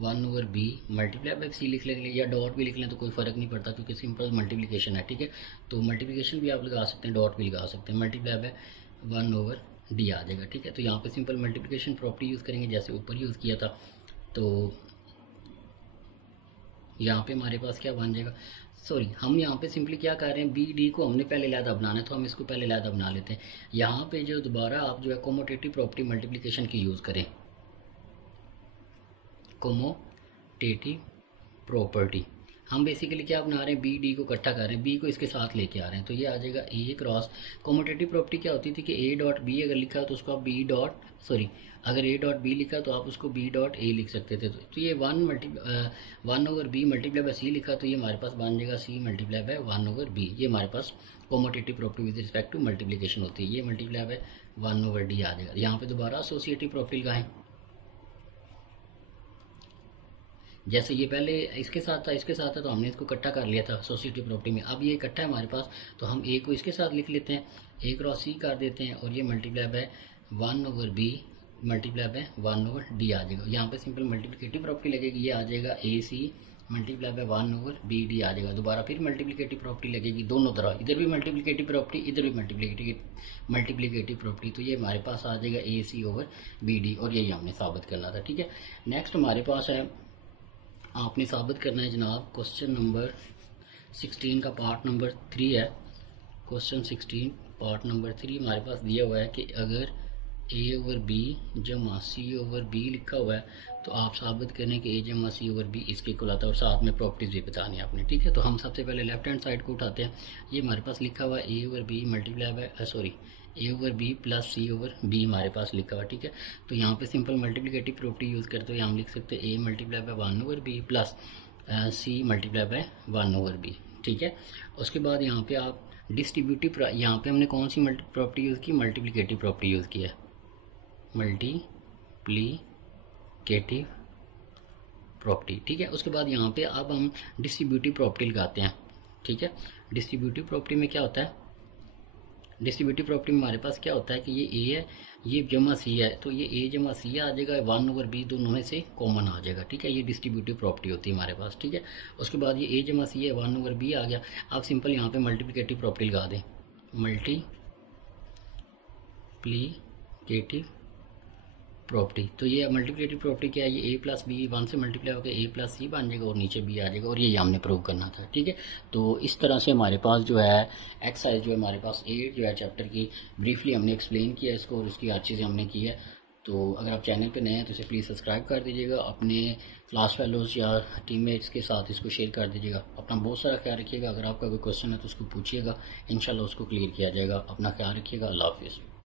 1 over B multiply by C लिख लेंगे या डॉट भी लिख लें तो कोई फ़र्क नहीं पड़ता क्योंकि सिंपल मल्टीप्लिकेशन है, ठीक है। तो मल्टीप्लिकेशन भी आप लगा सकते हैं, डॉट भी लगा सकते हैं, मल्टीप्लाई बाय 1 ओवर डी आ जाएगा, ठीक है। तो यहाँ पे सिंपल मल्टीप्लिकेशन प्रॉपर्टी यूज़ करेंगे जैसे ऊपर यूज़ किया था। तो यहाँ पे हमारे पास क्या बन जाएगा, सॉरी हम यहाँ पे सिंपली क्या कर रहे हैं, बी डी को हमने पहले लैदा बनाना है तो हम इसको पहले लैदा बना लेते हैं। यहाँ पे जो दोबारा आप जो है कोमोटेटिव प्रॉपर्टी मल्टीप्लिकेशन की यूज़ करें, कोमोटेटिव प्रॉपर्टी हम बेसिकली क्या बना रहे हैं, बी डी को इकट्ठा कर रहे हैं, बी को इसके साथ लेके आ रहे हैं। तो ये आ जाएगा ए क्रॉस, कोमोटेटिव प्रॉपर्टी क्या होती थी कि ए डॉट बी अगर लिखा तो उसको आप बी डॉट अगर ए डॉट बी लिखा तो आप उसको बी डॉट ए लिख सकते थे। तो ये 1 over B multiply by C लिखा तो ये हमारे पास बन जाएगा C multiply by 1 over B. ये हमारे पास commutative property with respect to multiplication होती है, ये मल्टीप्लाई बाय 1 ओवर डी आ जाएगा। यहाँ पे दोबारा एसोसिएटिव प्रॉपर्टी लगाएं, जैसे ये पहले इसके साथ था, इसके साथ था, तो हमने इसको इकट्ठा कर लिया था एसोसिएटिव प्रॉपर्टी में। अब ये इकट्ठा है हमारे पास तो हम ए को इसके साथ लिख लेते हैं, ए क्रॉस सी कर देते हैं और ये multiply by 1 over B multiply by 1 over D आ जाएगा। यहाँ पे सिंपल मल्टीप्लिकेटिव प्रॉपर्टी लगेगी, ये आ जाएगा A C multiply by 1 over B D आ जाएगा। दोबारा फिर मल्टीप्लिकेटिव प्रॉपर्टी लगेगी दोनों तरह, इधर भी मल्टीप्लिकेटिव प्रॉपर्टी, इधर भी मल्टीप्लिकेटिव प्रॉपर्टी। तो ये हमारे पास आ जाएगा A C over B D और यही हमने साबित करना था, ठीक है। नेक्स्ट हमारे पास है, आपने साबित करना है जनाब क्वेश्चन नंबर 16 का पार्ट नंबर 3 है। क्वेश्चन 16 पार्ट नंबर 3 हमारे पास दिया हुआ है कि अगर ए ओवर बी जमा सी ओवर बी लिखा हुआ है तो आप साबित करें कि ए जमा सी ओवर बी इसके इक्वल आता है और साथ में प्रॉपर्टीज भी बतानी है आपने, ठीक है। तो हम सबसे पहले लेफ्ट हैंड साइड को उठाते हैं। ये हमारे पास लिखा हुआ है A over B multiply by A over B plus C over B हमारे पास लिखा हुआ, ठीक है। तो यहाँ पे सिंपल मल्टीप्लिकेटिव प्रॉपर्टी यूज़ करते हुए हम लिख सकते हैं A multiply by 1 over B plus C multiply by 1 over B, ठीक है। उसके बाद यहाँ पे आप डिस्ट्रीब्यूटिव, यहाँ पे हमने कौन सी प्रॉपर्टी यूज़ की, मल्टीप्लिकेटिव प्रॉपर्टी यूज़ की है, मल्टीप्लिकेटिव प्रॉपर्टी, ठीक है। उसके बाद यहाँ पे अब हम डिस्ट्रीब्यूटिव प्रॉपर्टी लगाते हैं, ठीक है। डिस्ट्रीब्यूटिव प्रॉपर्टी में क्या होता है, डिस्ट्रीब्यूटिव प्रॉपर्टी में हमारे पास क्या होता है कि ये ए है, ये जमा सी है, तो ये ए जमा सी आ जाएगा, 1 ओवर बी दोनों में से कॉमन आ जाएगा, ठीक है। ये डिस्ट्रीब्यूटिव प्रॉपर्टी होती है हमारे पास, ठीक है। उसके बाद ये ए जमा सी है, 1 ओवर बी आ गया। आप सिंपल यहाँ पे मल्टीप्लिकेटिव प्रॉपर्टी लगा दें, मल्टीप्लिकेटिव प्रॉपर्टी। तो ये मल्टीप्लिकेटिव प्रॉपर्टी क्या है, ये ए प्लस बी 1 से मल्टीप्लाई होकर ए प्लस सी बन जाएगा और नीचे बी आ जाएगा और ये हमने प्रूव करना था, ठीक है। तो इस तरह से हमारे पास जो है एक्सरसाइज जो है हमारे पास 8 जो है चैप्टर की ब्रीफली हमने एक्सप्लेन किया इसको और इसकी हर चीज़ें हमने की है। तो अगर आप चैनल पे नए हैं तो इसे प्लीज़ सब्सक्राइब कर दीजिएगा, अपने क्लास फेलोज़ या टीममेट्स के साथ इसको शेयर कर दीजिएगा। अपना बहुत सारा ख्याल रखिएगा, अगर आपका कोई क्वेश्चन है तो उसको पूछिएगा, इंशाल्लाह उसको क्लियर किया जाएगा। अपना ख्याल रखिएगा, अल्लाह हाफिज़।